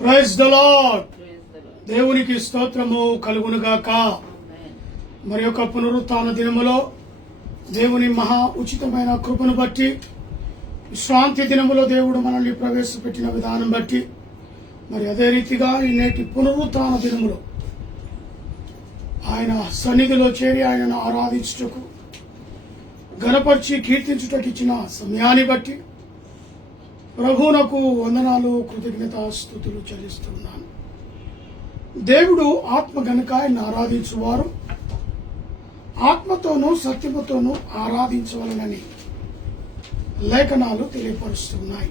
Praise the lord. దేవునికి స్తోత్రము కలుగునుగాక. మరి యొక్క పునరుత్థాన దినములో దేవుని మహా ఉచితమైన కృపను బట్టి, విశ్రాంతి దినములో దేవుడు మనల్ని ప్రవేశపెట్టిన విధానం బట్టి, మరి అదే రీతిగా ఈ నేటి పునరుత్థాన దినములో ఆయన సన్నిధిలో చేరి ఆయనను ఆరాధించుటకు, గణపరిచి కీర్తించుటకు ఇచ్చిన సమయాన్ని బట్టి ప్రభువునకు వందనాలు, కృతజ్ఞతాస్తుతులు చెల్లిస్తున్నాను. దేవుడు ఆత్మ గనుక ఆయన ఆరాధించువారు ఆత్మతోనూ సత్యముతోనూ ఆరాధించవలనని లేఖనాలు తెలియపరుస్తున్నాయి.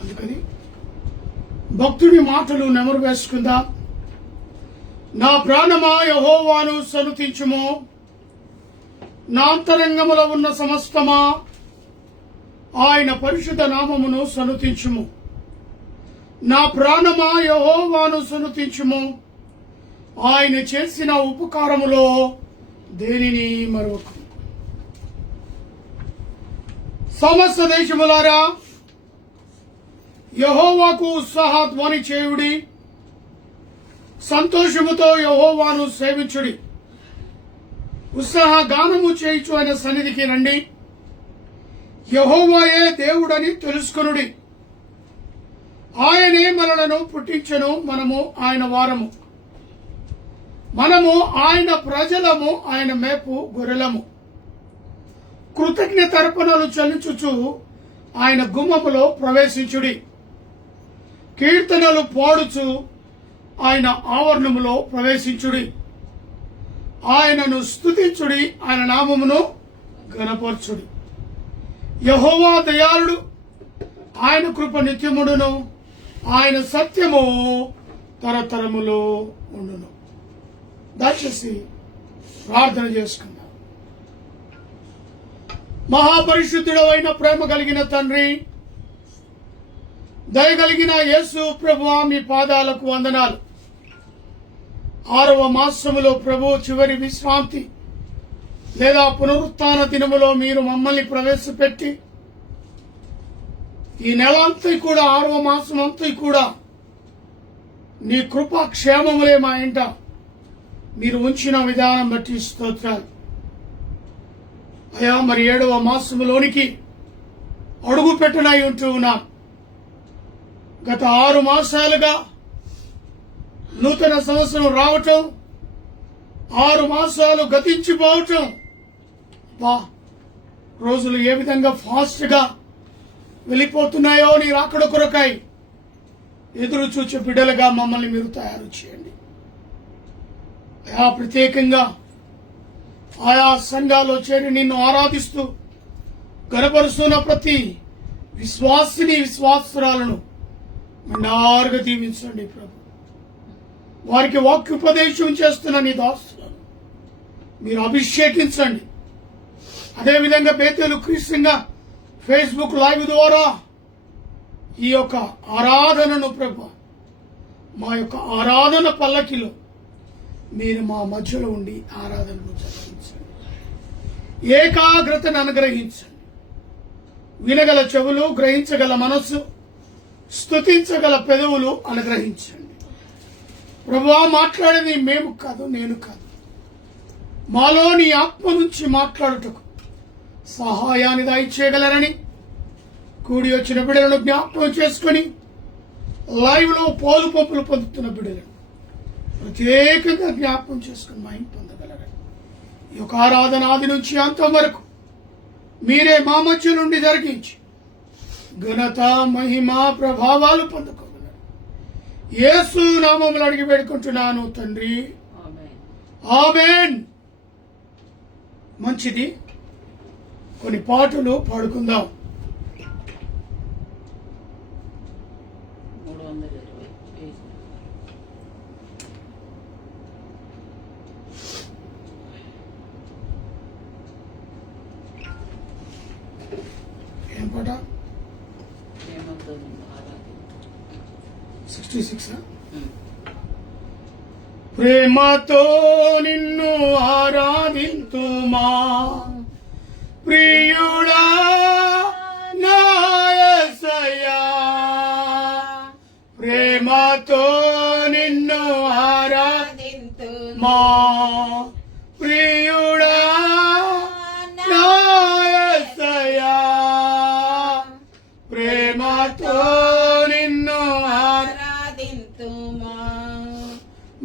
అందుకని భక్తుడి మాటలు నెమరు వేసుకుందా. నా ప్రాణమా యెహోవాను సన్నుతించుము, నా అంతరంగములో ఉన్న సమస్తమా ఆయన పరిశుద్ధ నామమును సన్నుతించుము. నా ప్రాణమా యెహోవాను సన్నుతించుము, ఆయన చేసిన ఉపకారములో దేనిని మరొక. సమస్త దేశములారా యెహోవాకు ఉత్సాహ ధ్వని చేయుడి, సంతోషముతో యెహోవాను సేవించుడి. ఉత్సాహ గానము చేయుచు ఆయన సన్నిధికి రండి. యెహోవాయే దేవుడని తెలుసుకొనుడి. ఆయనే మనలను పుట్టించెను, మనము ఆయన వారము, మనము ఆయన ప్రజలము, ఆయన మేపు గొర్రెలము. కృతజ్ఞత అర్పణలు చెల్లించుచు ఆయన గుమ్మములో ప్రవేశించుడి. కీర్తనలు పాడుచు ఆయన ఆవరణములో ప్రవేశించుడి. ఆయనను స్తుతించుడి, ఆయన నామమును ఘనపరచుడి. యెహోవా దయాళుడు, ఆయన కృప నిత్యముడును, ఆయన సత్యము తరతరములో ఉండును. దయచేసి ప్రార్థన చేసుకుందాం. మహాపరిశుద్ధుడైన ప్రేమ కలిగిన తండ్రి, దయగలిగిన యేసు ప్రభువా, మీ పాదాలకు వందనాలు. 6వ మాసములో ప్రభు చివరి విశ్రాంతి లేదా పునరుత్థాన దినములో మీరు మమ్మల్ని ప్రవేశపెట్టి, ఈ నెల అంతా కూడా 6వ మాసం అంతా కూడా నీ కృపా క్షేమములే మా ఇంట మీరు ఉంచిన విధానం బట్టి స్తోత్రాలు అయా. మరి 7వ మాసములోనికి అడుగు పెట్టనై ఉంటూ ఉన్నాం. గత 6 మాసాలుగా నూతన సంవత్సరం రావటం, 6 మాసాలు గతించిపోవటం, రోజులు ఏ విధంగా ఫాస్ట్ గా వెళ్ళిపోతున్నాయో నీ రాకడ కొరకై ఎదురు చూచే బిడ్డలుగా మమ్మల్ని మీరు తయారు చేయండి. ఆయా ప్రత్యేకంగా ఆయా సంఘాల్లో చేరి నిన్ను ఆరాధిస్తూ గణపరుస్తున్న ప్రతి విశ్వాసిని, విశ్వాసురాలను మెండారుగా దీవించండి ప్రభు. వారికి వాక్యోపదేశం చేస్తున్న నీ దాసులను మీరు అభిషేకించండి. అదేవిధంగా బేతేలు క్రీస్తుగా ఫేస్బుక్ లైవ్ ద్వారా ఈ యొక్క ఆరాధనను ప్రభు, మా యొక్క ఆరాధన పల్లకిలో మీరు మా మధ్యలో ఉండి ఆరాధనను జరిగించండి. ఏకాగ్రతను అనుగ్రహించండి. వినగల చెవులు, గ్రహించగల మనస్సు, స్తుతించగల పెదవులు అనుగ్రహించండి. ప్రభువా, మాట్లాడేది మేము కాదు, నేను కాదు, మాలో నీ ఆత్మ నుంచి మాట్లాడుటకు సహాయాన్ని దయచేయగలరని కూడి వచ్చిన బిడ్డలను జ్ఞాపకం చేసుకుని లైవ్ లో పాలు పంపులు పొందుతున్న బిడ్డలను ప్రత్యేకంగా జ్ఞాపకం చేసుకుని మహిమ పొందగలరని, ఈ యొక్క ఆరాధన ఆది నుంచి అంతం వరకు మీరే మా మధ్య నుండి జరిగించి ఘనత, మహిమ, ప్రభావాలు పొందుకోగలరు. యేసు నామములో అడిగి వేడుకుంటున్నాను తండ్రి, ఆమేన్. మంచిది, కొన్ని పాటలు పాడుకుందాం. ఏం పాట? 66. ప్రేమతో నిన్ను ఆరాధింతుమా ప్రియుడా నా యేసయ్యా, ప్రేమ ప్రేమతో నిన్ను ఆరాధింతు మా ప్రియుడా నా యేసయ్యా ప్రేమతో నిన్ను ఆరాధింతుమా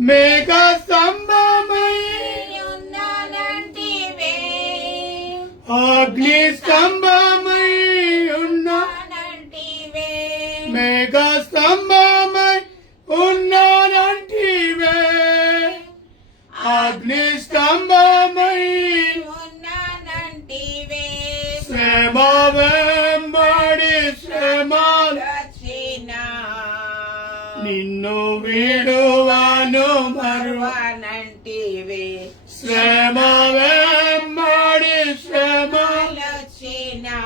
మేఘ స్తంభమై ఉన్నానంటివే అగ్ని స్తంభమై ఉన్నానంటివే మేఘ స్తంభమై ఉన్నానంటివే అగ్ని స్తంభమై ఉన్నానంటివే శ్రమ వెంబడి శ్రమల రక్షినా నిన్ను విడువను మరువనంటివే శ్రమ వెంబడి శ్రమల రక్షినా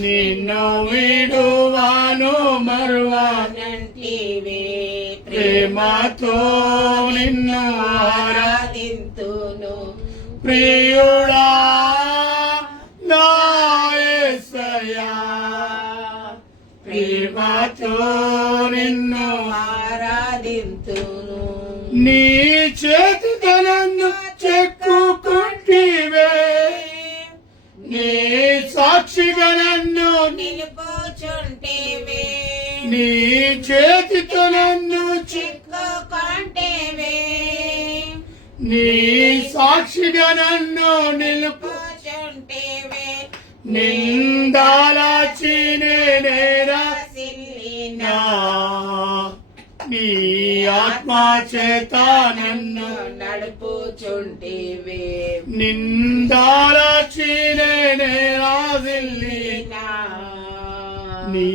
నిన్ను విడువను మరువనంటివే ప్రేమతో నిన్ను ఆరాధింతును ప్రియుడా నా యేసయ్యా ప్రేమతో నిన్ను ఆరాధింతును నీ చేతితో నన్ను చెక్కుకుంటివే నీ సాక్షిగా నన్ను నిలుపుచుంటేవే నీ చేతితో నన్ను చిక్కుకుంటేవే నీ సాక్షిగా నన్ను నిలుపు నిలుపుచుంటేవే నిందాలాచి నేనేరా సిల్లినా నీ ఆత్మ చేత నన్ను నడుపుచుంటేవే నిందాలాచి నేనేరా నీ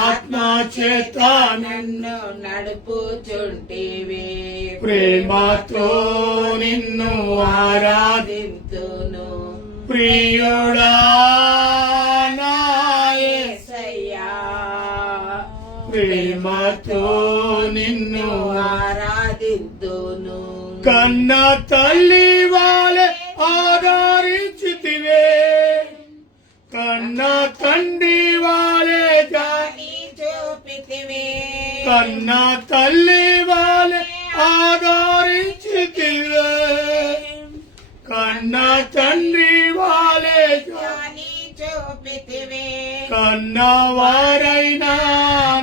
ఆత్మ చేత నన్ను నడుపుచుంటేవే ప్రేమతో నిన్ను ఆరాధింతును ప్రియుడా నా యేసయ్యా ప్రేమతో నిన్ను ఆరాధింతును కన్న తల్లి వాళ్ళే ఆదరించితివే కన్న తండ్రి వాళ్ళే జాలి చూపితివే కన్న తల్లి వాళ్ళే ఆదరించితివే కన్న తండ్రి వాళ్ళే జాలి చూపితివే కన్నవారైనా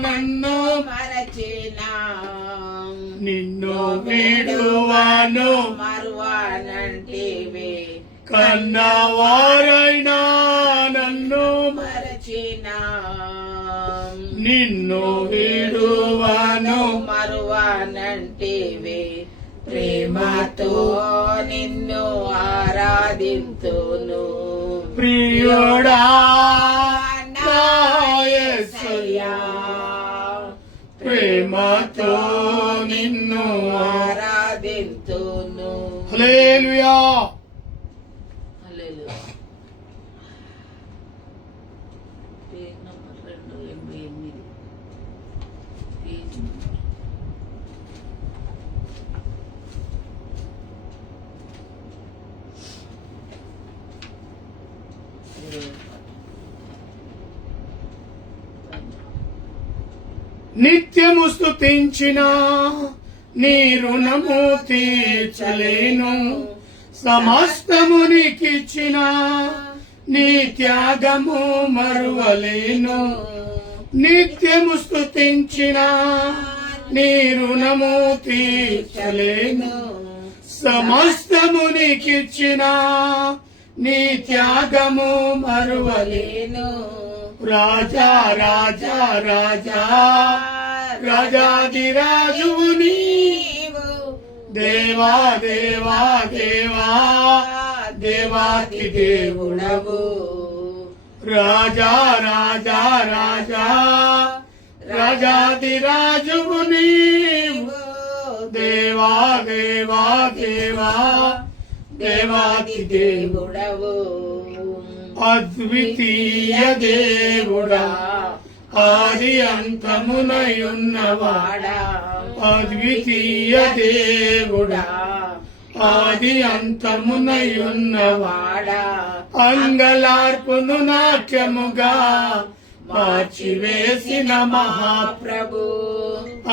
నన్ను మరచినా నిన్ను విడువను మరువనంటివే కన్నవారైనా నన్ను మరచినా నిన్ను విడువను మరువనంటివే ప్రేమతో నిన్ను ఆరాధింతును ప్రియుడా నా యేసయ్యా ప్రేమతో నిన్ను ఆరాధింతును hallelujah hallelujah. Page number 288 page number. నిత్యము స్తుతించిన నీ రుణము తీర్చలేను సమస్తము నీకిచ్చిన నీ త్యాగము మరువలేను నిత్యము స్తుతించిన నీ రుణము తీర్చలేను సమస్తము నీకిచ్చిన నీ త్యాగము మరువలేను రాజా రాజా రాజా రాజాదిరాజువు నీవు దేవా దేవా దేవా దేవాతి దేవుడవు రాజా రాజా రాజా రాజాదిరాజువు నీవు దేవా దేవా దేవా దేవాతి దేవుడవు అద్వితీయ దేవుడా ఆది అంతమునై ఉన్నవాడా అద్వితీయ దేవుడా ఆది అంతమునై ఉన్నవాడా అంగలార్పును నాట్యముగా మార్చివేసిన మహాప్రభు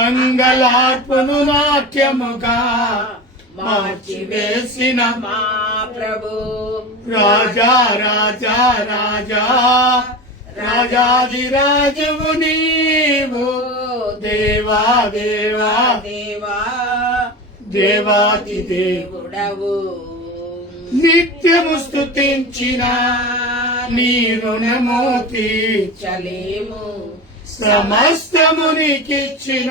అంగలార్పును నాట్యముగా మార్చివేసిన మా ప్రభు. రాజా రాజా రాజా రాజాదిరాజువు నీవు, దేవా దేవా దేవా దేవాతి దేవుడవు. నిత్యము స్తుతించిన నీ రుణము తీర్చలేము, సమస్తము నీకిచ్చిన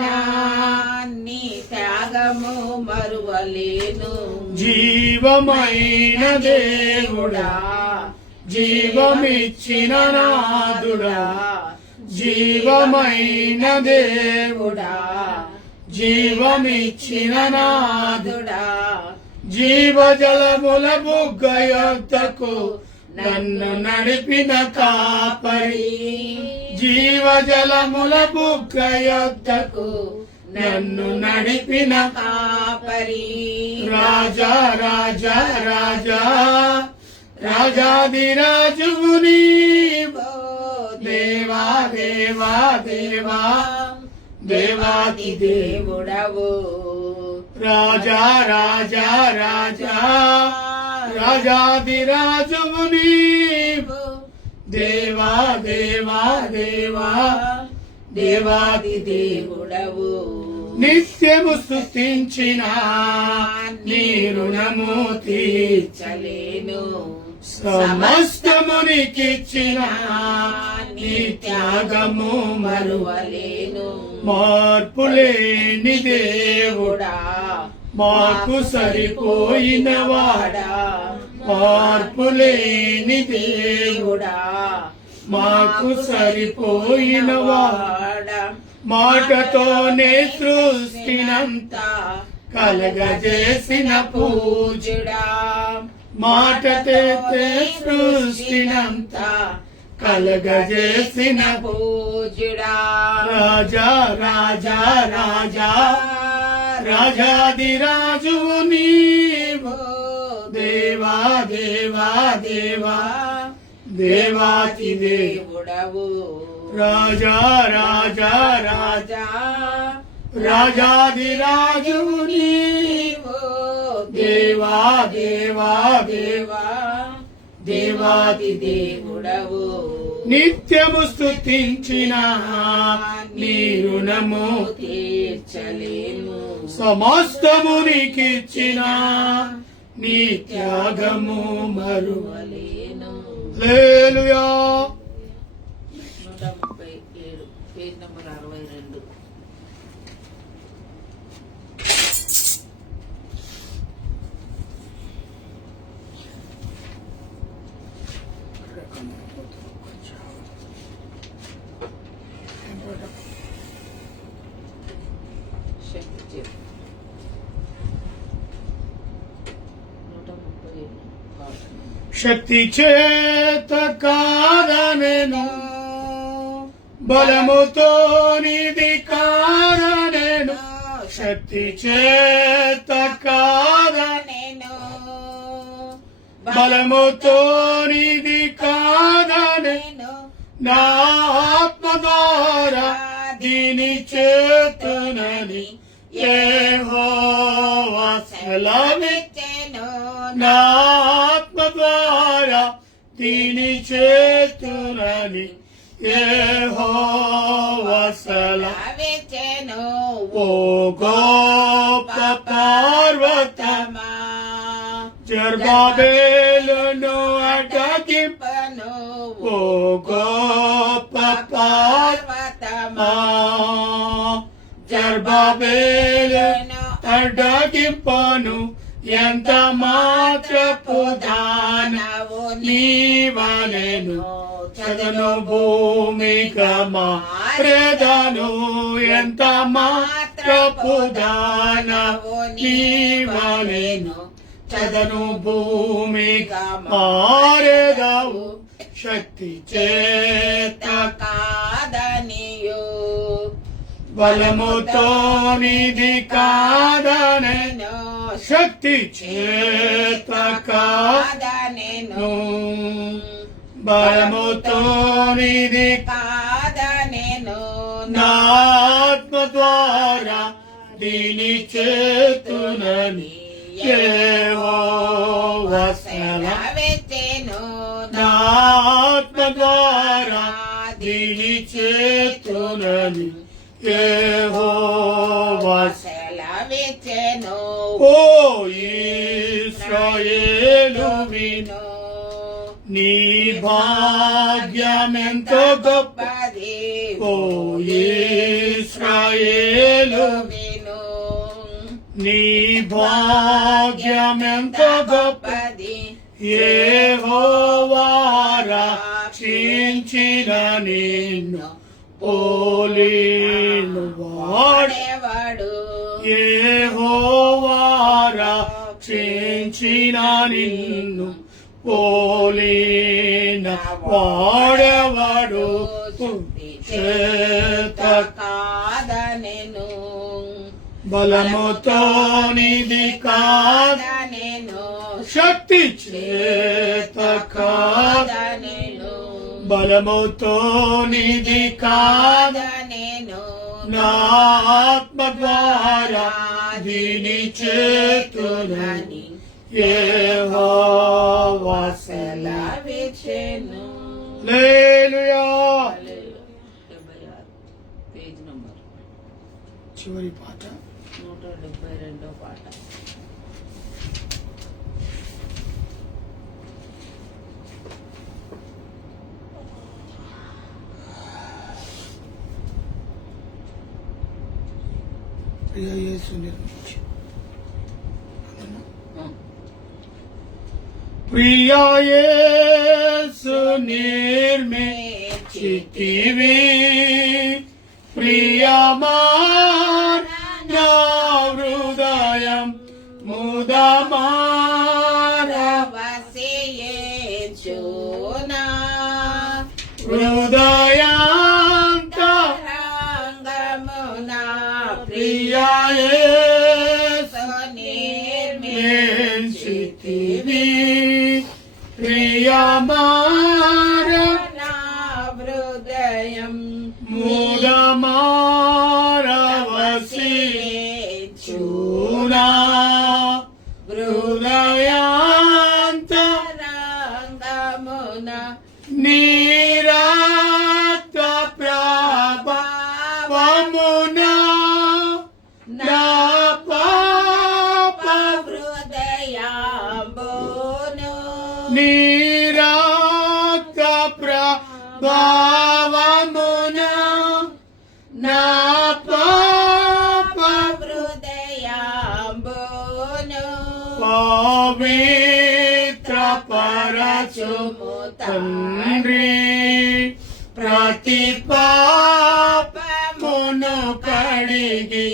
నీ త్యాగము మరువలేను. జీవమైన దేవుడా, జీవమిచ్చిన నాదుడా, జీవమైన దేవుడా, జీవమిచ్చిన నాదుడా, జీవజలముల బుగ్గ యొద్దకు నన్ను నడిపిన కాపరి, జీవజలముల బుగ్గ యొద్దకు నన్ను నడిపిన కాపరి. రాజా రాజా రాజా రాజాదిరాజువు నీవు, దేవా దేవా దేవా దేవాది దేవుడవు. రాజా రాజా రాజా రాజాదిరాజువు నీవు, దేవా దేవా దేవా దేవాది దేవుడవు. నిత్యము స్తుతించిన నీ రుణము తీర్చలేను, సమస్తము నీకిచ్చిన నీ త్యాగము మరువలేను. మార్పులేని దేవుడా, మాకు సరిపోయిన వాడా, మార్పులేని దేవుడా, మాకు సరిపోయిన వాడా, మాటతోనే సృష్టినంతా కలగజేసిన పూజుడా, మాటతే సృష్టినంతా కలగజేసిన పూజుడా. రాజా రాజా రాజా రాజాదిరాజువు నీవు, దేవా దేవా దేవా దేవాతి దేవుడవు. రాజా రాజా రాజా రాజా రాజాదిరాజువు నీవు, దేవా దేవా దేవా దేవాది దేవుడవు. నిత్యము స్తుతించిన నీ రుణము తీర్చలేము, సమస్తము నీకిచ్చిన నీ త్యాగము మరువలేను. మరువలేను. హల్లెలూయా. 137 పేజ్ నంబర్ 62. శక్తి చెప్పు. 137 శక్తి చేత కాదనెను, బలముతో నిధి కాదనెను, శక్తి చేత కాదనెను, బలముతో నిధి కాదనెను, నా ఆత్మ ద్వారా దీని చేతునని యెహోవా సెలవిచ్చెను, నా ఆత్మ ద్వారా దీని చేతునని యెహోవా సెలవిచ్చెను. ఓ గొప్ప పర్వతమా, జెరుబ్బాబెలును అడ్డగింపను, ఓ గొప్ప పర్వతమా, జెరుబ్బాబెలును అడ్డగింపను, ఎంత మాత్రపు దానవు నీవలెను, చదను భూమిగా మారెదను, ఎంత మాత్రపు దానవు నీవలెను, చదను భూమిగా మారెదవు, శక్తి చేత కాదనియు బలముతో నిధి కాదనెను, శక్తి చేత కాదనెను, బలముతో నిధి కాదనెను, నా ఆత్మ ద్వారా దీని చేతునని యెహోవా సెలవిచ్చెను. నా ఆత్మ ద్వారా దీని చేతునని యెహోవా సెలవిచ్చెను. ఓ ఇశ్రాయేలు విను, నీ భాగ్యమెంతో గొప్పది. ఓ ఇశ్రాయేలు విను, నీ భాగ్యమెంతో గొప్పది. యెహోవా రక్షించిన నిన్ను పోలిన వాడెవడు? యెహోవా రక్షించిన నిన్ను పోలిన వాడెవడు? చేత కాదనెను, బలముతో నిధి కాద, కాదనెను, శక్తి చేత కాద, కాదనెను, బలముతో నిధి కాద, కాదనెను. నా ఆత్మ ద్వారా దీని చేతునని యెహోవా సెలవిచ్చెను. హల్లెలూయా. హల్లెలూయా. 76 పేజ్ నంబర్ చివరి పాట 172 పాట. ప్రియ యేసు నిర్మించి ప్రియ యేసు నిర్మించితివి, ప్రియమాన నా హృదయం ముదమార వసియేచునా హృదయాంత రంగమున ప్రియ ప్రియ యేసు నిర్మించితివి, ప్రియమార నా హృదయం ముదమారవసి చూనా హృదయాంత రంగమున నీరాత ప్రభావమున నా పాప హృదయంబును నీరాత ప్రభావమున నా పాప హృదయంబును పవిత్ర పరచుము తండ్రి, ప్రతి పాపమును కడిగి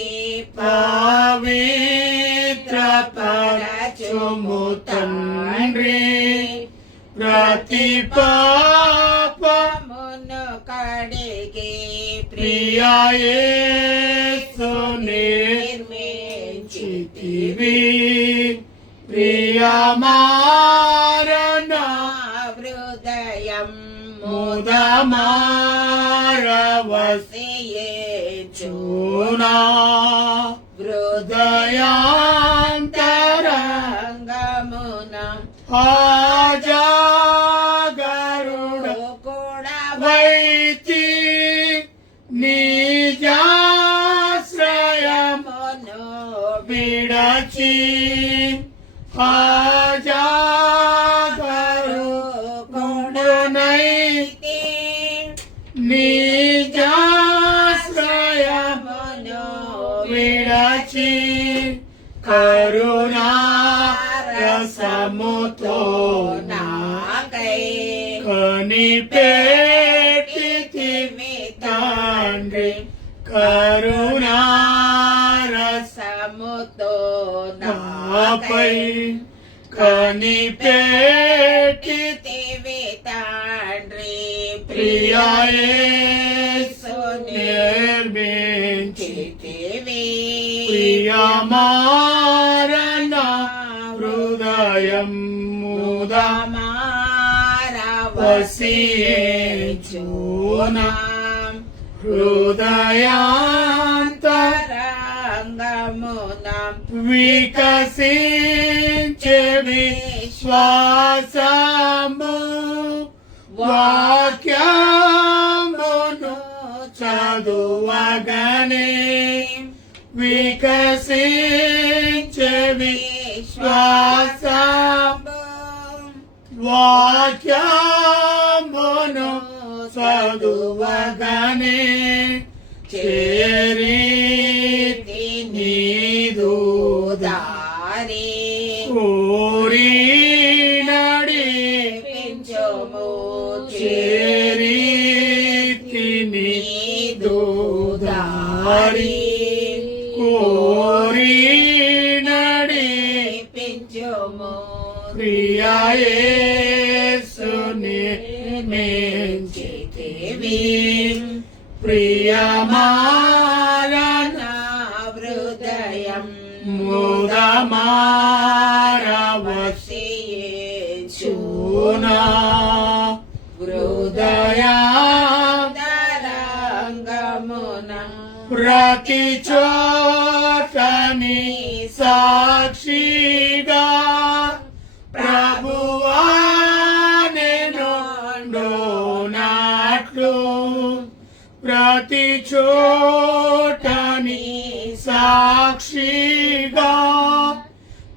పవిత్ర పరచుము తండ్రి, ప్రతి మును కడిగి ప్రియ యేసు నిర్మించితివి, ప్రియమారణ హృదయం ముదమారవసి చూనా హృదయాంతరంగమున ఆజాగరుడు కూడా వైతి నిజాశ్రయమును విడచి, ఆజాగరుడునైతి నిజాశ్రయమును విడచి, కరుణా రసముతో నాకై కనిపెట్టితివి తండ్రి, కరుణా రసముతో నాపై నాకై కనిపెట్టితివి తండ్రి, ప్రియ యేసు నిర్మించితివి, ప్రియమారణ హృదయం ముదమారవసి చూనా హృదయాంత వికసించే విశ్వాసము వాక్యమును చదువగనే వికసించే విశ్వాసము వాక్యమును చదువగనే చేరీతి నీదు దారి కోరి పెంచుము చేరీతి నీదు దారి కోరి పెంచుము ప్రియా యేసుని మెంచితివి ప్రియమారణ హృదయం ముదమారవశియేచునా హృదయాంతరంగమున ప్రతి చోటని సాక్షిగా ప్రభువా నేను నాట్లు ప్రతి చోటని సాక్షిగా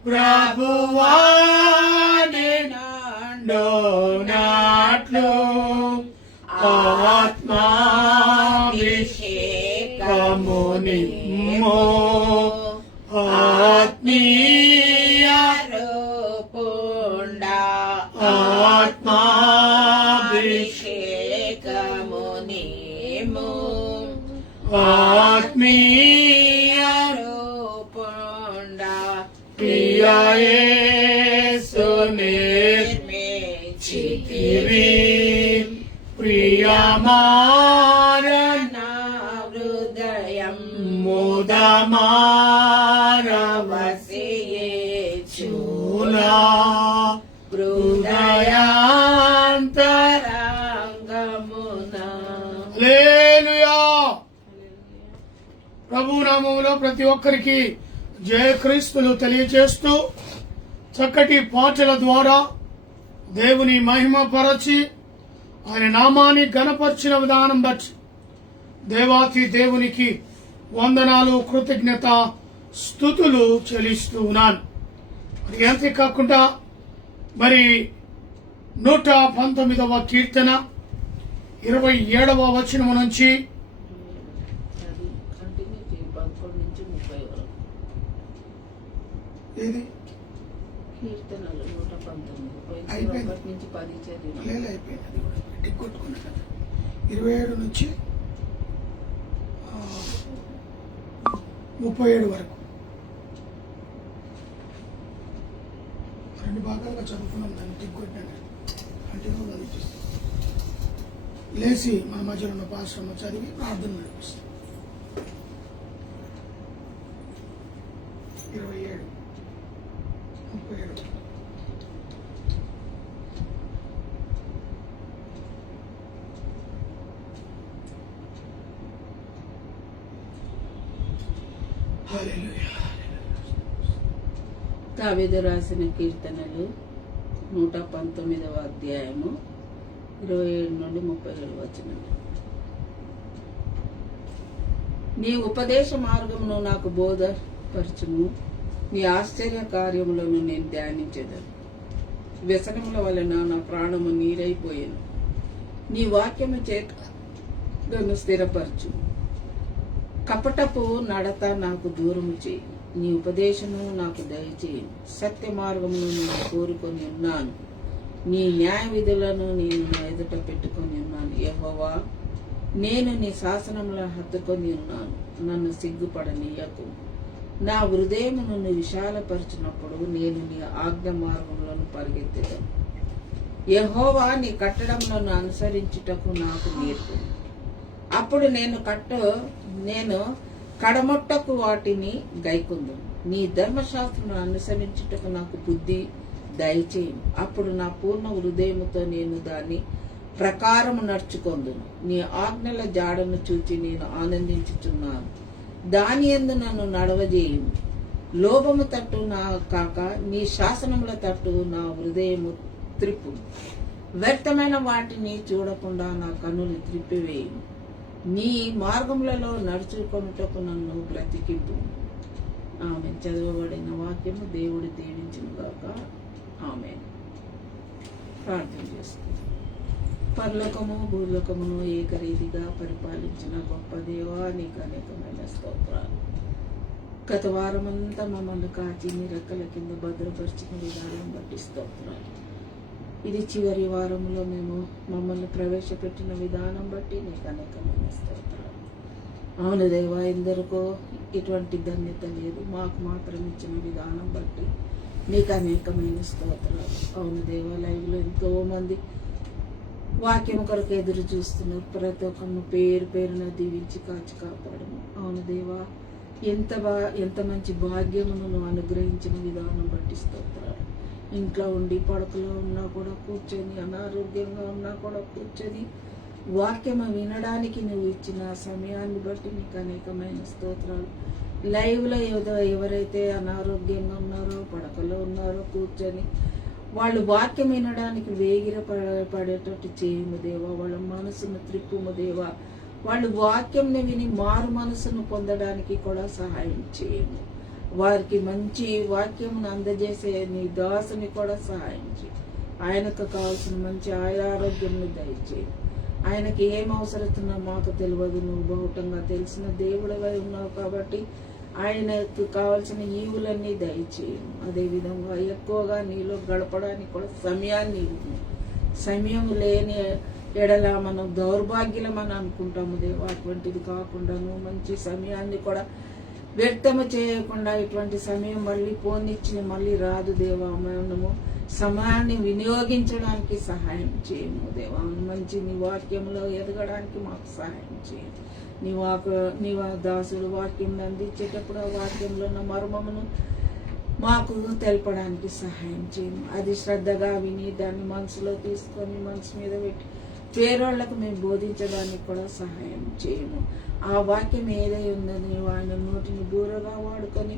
ప్రభువా నేను నాట్లు ఆత్మాభిషేకము నిమ్మో ఆత్మీయ రూపుండా ఆత్మాభిషేకము ఆత్మీయ రూపుండా ప్రియా యేసుని చితివి ప్రియమారణ హృదయం ముదమారవశియేచునా హృదయాంతరంగమున హల్లెలూయా. ప్రభు నామములో ప్రతి ఒక్కరికి జయక్రీస్తులు తెలియజేస్తూ చక్కటి పాటల ద్వారా దేవుని మహిమపరచి ఆయన నామాన్ని ఘనపరిచిన విధానం బట్టి దేవాతి దేవునికి వందనాలు కృతజ్ఞత స్తుతులు చెల్లిస్తూ ఉన్నాను. మరి అంతేకాకుండా మరి 119వ కీర్తన 27వ వచనము నుంచి ఏది కీర్తనలు 119 అయిపోయింది. నుంచి 10 చదివిన లేదు అయిపోయింది. అది కూడా టిక్ కొట్టుకున్నా కదా 27 నుంచి 37 వరకు 2 భాగాలుగా చదువుకున్నాం. దాన్ని టిక్ కొట్టినాను కంటిన్యూ చదివిస్తాం. లేచి మన మధ్యలో ఉన్న పాశ్రమ చదివి ప్రార్థన నడిపిస్తాం. 27 37 హల్లెలూయా. దావీదు రాసిన కీర్తనలు 119వ అధ్యాయము 27 నుండి 37 వచనాలు. నీ ఉపదేశ మార్గమును నాకు బోధపరచుము, నీ ఆశ్చర్య కార్యములను నేను ధ్యానించేదను. వ్యసనముల వలన నా ప్రాణము నీరైపోయాను, నీ వాక్యము చేత నన్ను స్థిరపరచు. కపటపు నడత నాకు దూరము చేయి, నీ ఉపదేశమును నాకు దయచేయి. సత్య మార్గమును నేను కోరుకొని ఉన్నాను, నీ న్యాయ విధులను నేను నా ఎదుట పెట్టుకొని ఉన్నాను. యెహోవా, నేను నీ శాసనములను హత్తుకొని ఉన్నాను, నన్ను సిగ్గుపడనీయకు. నా హృదయమును నువ్వు విశాలపరిచినప్పుడు నేను నీ ఆజ్ఞ మార్గములను పరిగెత్తెదను. యెహోవా, నీ కట్టడములను అనుసరించుటకు నాకు నేర్పు. అప్పుడు నేను కడమొట్టకు వాటిని గైకుందును. నీ ధర్మశాస్త్రం అనుసరించుటకు నాకు బుద్ధి దయచేయు. అప్పుడు నా పూర్ణ హృదయముతో నేను దాని ప్రకారము నడుచుకొందును. నీ ఆజ్ఞల జాడను చూచి నేను ఆనందించుచున్నాను, దాని యందు నన్ను నడవజేయుము. లోభము తట్టు నా కాక నీ శాసనముల తట్టు నా హృదయము త్రిప్పు. వ్యర్థమైన వాటిని చూడకుండా నా కన్నులు త్రిప్పివేయు. నీ మార్గములలో నడుచుకొనుటకు నన్ను బ్రతికింపు. ఆమె చదవబడిన వాక్యము దేవుడు దీవించును గాక. ఆమె ప్రార్థన చేస్తుంది. పరలోకము భూలోకమును ఏకరీతిగా పరిపాలించిన గొప్ప దేవా, నీకు అనేకమైన స్తోత్రాలు. గత వారమంతా మమ్మల్ని కాచి నీ రెక్కల కింద భద్రపరిచిన విధానం బట్టి స్తోత్రాలు. ఇది చివరి వారంలో మేము మమ్మల్ని ప్రవేశపెట్టిన విధానం బట్టి నీకు అనేకమైన స్తోత్రాలు. అవును దేవా, ఎందరికో ఇటువంటి ధన్యత లేదు, మాకు మాత్రం ఇచ్చిన విధానం బట్టి నీకు అనేకమైన స్తోత్రాలు. అవును దేవా, లైవ్లో ఎంతో మంది వాక్యం కొరకు ఎదురు చూస్తున్నారు. ప్రతి ఒక్కరిని పేరు పేరున దీవించి కాచి కాపాడము. అవును దేవా, ఎంత మంచి భాగ్యమును నువ్వు అనుగ్రహించిన విధానం బట్టి స్తోత్రాలు. ఇంట్లో ఉండి పడకలో ఉన్నా కూడా కూర్చొని, అనారోగ్యంగా ఉన్నా కూడా కూర్చొని వాక్యము వినడానికి నువ్వు ఇచ్చిన సమయాన్ని బట్టి నీకు అనేకమైన స్తోత్రాలు. లైవ్లో ఎవరైతే అనారోగ్యంగా ఉన్నారో, పడకలో ఉన్నారో కూర్చొని వాళ్ళు వాక్యం వినడానికి వేగిర పడేటట్టు చేయము దేవా. వాళ్ళ మనసును త్రిప్పుము దేవా. వాళ్ళు వాక్యంని విని మారు మనసును పొందడానికి కూడా సహాయం చేయము. వారికి మంచి వాక్యమును అందజేసే నీ దాసుని కూడా సహాయం చేయి. ఆయనకు కావాల్సిన మంచి ఆరోగ్యంను దయచేయి. ఆయనకి ఏం అవసరతున్నా మాకు తెలియదు, నువ్వు బహుటంగా తెలిసిన దేవుడవై ఉన్నావు కాబట్టి ఆయనకు కావాల్సిన ఈవులన్నీ దయచేయము. అదేవిధంగా ఎక్కువగా నీలో గడపడానికి కూడా సమయాన్ని ఇవ్వు. సమయం లేని ఎడల మనం దౌర్భాగ్యులమని అనుకుంటాము దేవా. అటువంటిది కాకుండా నువ్వు మంచి సమయాన్ని కూడా వ్యర్థము చేయకుండా, ఇటువంటి సమయం మళ్ళీ పోనిచ్చి మళ్ళీ రాదు దేవా. మనము సమయాన్ని వినియోగించడానికి సహాయం చేయము దేవా. మంచి నీ వాక్యంలో ఎదగడానికి మాకు సహాయం చేయము. నీ దాసుడు వాక్యం అందించేటప్పుడు ఆ వాక్యంలో ఉన్న మర్మమును మాకు తెలపడానికి సహాయం చేయము. అది శ్రద్ధగా విని దాన్ని మనసులో తీసుకొని మనసు మీద పెట్టి వేరేళ్లకు మేము బోధించడానికి కూడా సహాయం చేయము. ఆ వాక్యం ఏదై ఉందని ఆయన నోటిని బూరగా వాడుకొని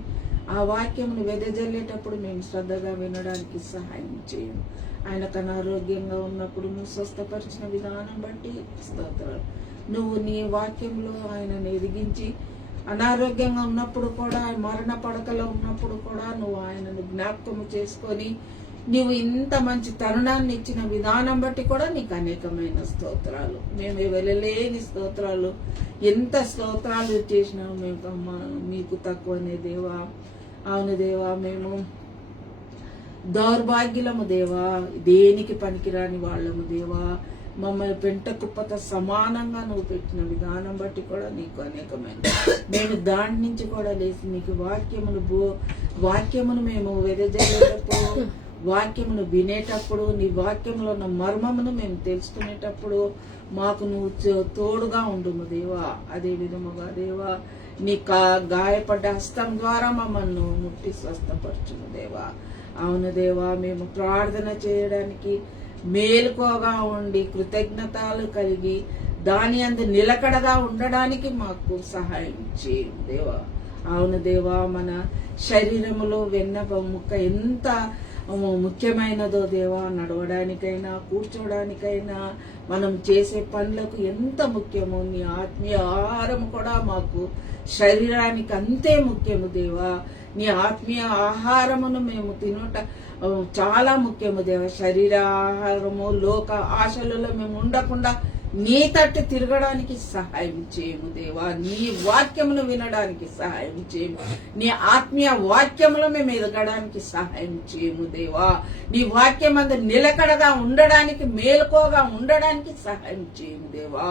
ఆ వాక్యమును వెదజల్లేటప్పుడు మేము శ్రద్ధగా వినడానికి సహాయం చేయము. ఆయనకు అనారోగ్యంగా ఉన్నప్పుడు నువ్వు స్వస్థపరిచిన విధానం బట్టి స్తోత్రాలు. నువ్వు నీ వాక్యంలో ఆయనను ఎదిగించి అనారోగ్యంగా ఉన్నప్పుడు కూడా, మరణ పడకలో ఉన్నప్పుడు కూడా నువ్వు ఆయనను జ్ఞాపకము చేసుకొని నువ్వు ఇంత మంచి తరుణాన్ని ఇచ్చిన విధానం బట్టి కూడా నీకు అనేకమైన స్తోత్రాలు. మేము వెళ్ళలేని స్తోత్రాలు, ఎంత స్తోత్రాలు చేసినా మేము మీకు తక్కువనే దేవా. అవును దేవా, మేము దౌర్భాగ్యులము దేవా, దేనికి పనికిరాని వాళ్ళము దేవా. మమ్మల్ని పెంట కుప్పతో సమానంగా నువ్వు పెట్టిన విధానం బట్టి కూడా నీకు అనేకమైన నేను దాని నుంచి కూడా లేచి నీకు వాక్యమును మేము వెదజల్లేటప్పుడు, వాక్యమును వినేటప్పుడు, నీ వాక్యంలో ఉన్న మర్మమును మేము తెలుసుకునేటప్పుడు మాకు నువ్వు తోడుగా ఉండుము దేవా. అదే విధముగా దేవా, నీ గాయపడ్డ హస్తం ద్వారా మమ్మల్ని ముట్టి స్వస్థపరచుము దేవా. అవును దేవా, మేము ప్రార్థన చేయడానికి మేలుకోగా ఉండి కృతజ్ఞతలు కలిగి దాని అందు నిలకడగా ఉండడానికి మాకు సహాయం చేయు దేవా. అవును దేవా, మన శరీరములో వెన్న ముక్క ఎంత ముఖ్యమైనదో దేవా. నడవడానికైనా కూర్చోడానికైనా మనం చేసే పనులకు ఎంత ముఖ్యమో నీ ఆత్మీయ ఆహారం కూడా మాకు శరీరానికి అంతే ముఖ్యము దేవా. నీ ఆత్మీయ ఆహారమును మేము తినుట చాలా ముఖ్యము దేవ. శరీర ఆహారము లోక ఆశలలో మేము ఉండకుండా నీ తట్టు తిరగడానికి సహాయం చేయము దేవా. నీ వాక్యమును వినడానికి సహాయం చేయము. నీ ఆత్మీయ వాక్యములో మేము ఎదగడానికి సహాయం చేయము దేవా. నీ వాక్యం అందు నిలకడగా ఉండడానికి, మేలుకోగా ఉండడానికి సహాయం చేయము దేవా.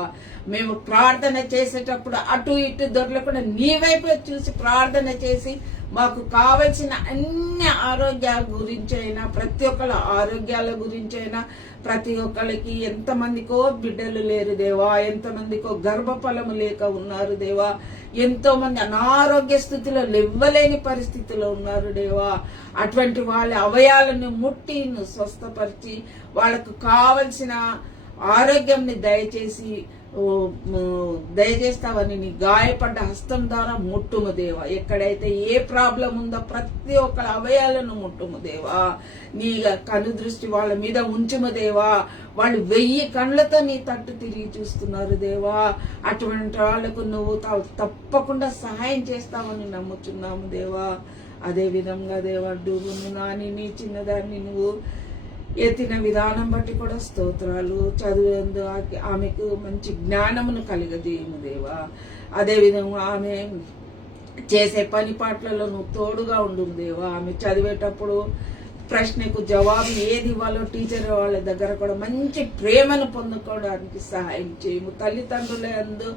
మేము ప్రార్థన చేసేటప్పుడు అటు ఇటు దొరకకుండా నీ వైపే చూసి ప్రార్థన చేసి మాకు కావలసిన అన్ని ఆరోగ్యాల గురించైనా, ప్రతి ఒక్కళ్ళ ఆరోగ్యాల గురించైనా, ప్రతి ఒక్కళ్ళకి ఎంతమందికో బిడ్డలు లేరు దేవా, ఎంతమందికో గర్భఫలము లేక ఉన్నారు దేవా, ఎంతో మంది అనారోగ్య స్థితిలో లేవలేని పరిస్థితిలో ఉన్నారు దేవా. అటువంటి వాళ్ళ అవయాలను ముట్టి స్వస్థపరిచి వాళ్ళకు కావలసిన ఆరోగ్యంని దయచేసి దయచేస్తావని నీ గాయపడ్డ హస్తం ద్వారా ముట్టుము దేవా. ఎక్కడైతే ఏ ప్రాబ్లం ఉందో ప్రతి ఒక్క అవయాలను ముట్టుము దేవా. నీ కను దృష్టి వాళ్ళ మీద ఉంచుము దేవా. వాళ్ళు 1000 కళ్ళతో నీ తట్టు తిరిగి చూస్తున్నారు దేవా. అటువంటి వాళ్లకు నువ్వు తప్పకుండా సహాయం చేస్తావని నమ్ముచున్నాము దేవా. అదే విధంగా దేవా, డూబును నాని నీ చిన్నదాన్ని నువ్వు ఎత్తిన విధానం బట్టి కూడా స్తోత్రాలు. చదువు ఆమెకు మంచి జ్ఞానమును కలిగజేయము దేవా. అదేవిధంగా ఆమె చేసే పని పాటలలో నువ్వు తోడుగా ఉండు దేవా. ఆమె చదివేటప్పుడు ప్రశ్నకు జవాబు ఏది ఇవ్వాలో టీచర్ వాళ్ళ దగ్గర కూడా మంచి ప్రేమను పొందుకోవడానికి సహాయం చేయము. తల్లిదండ్రుల యందు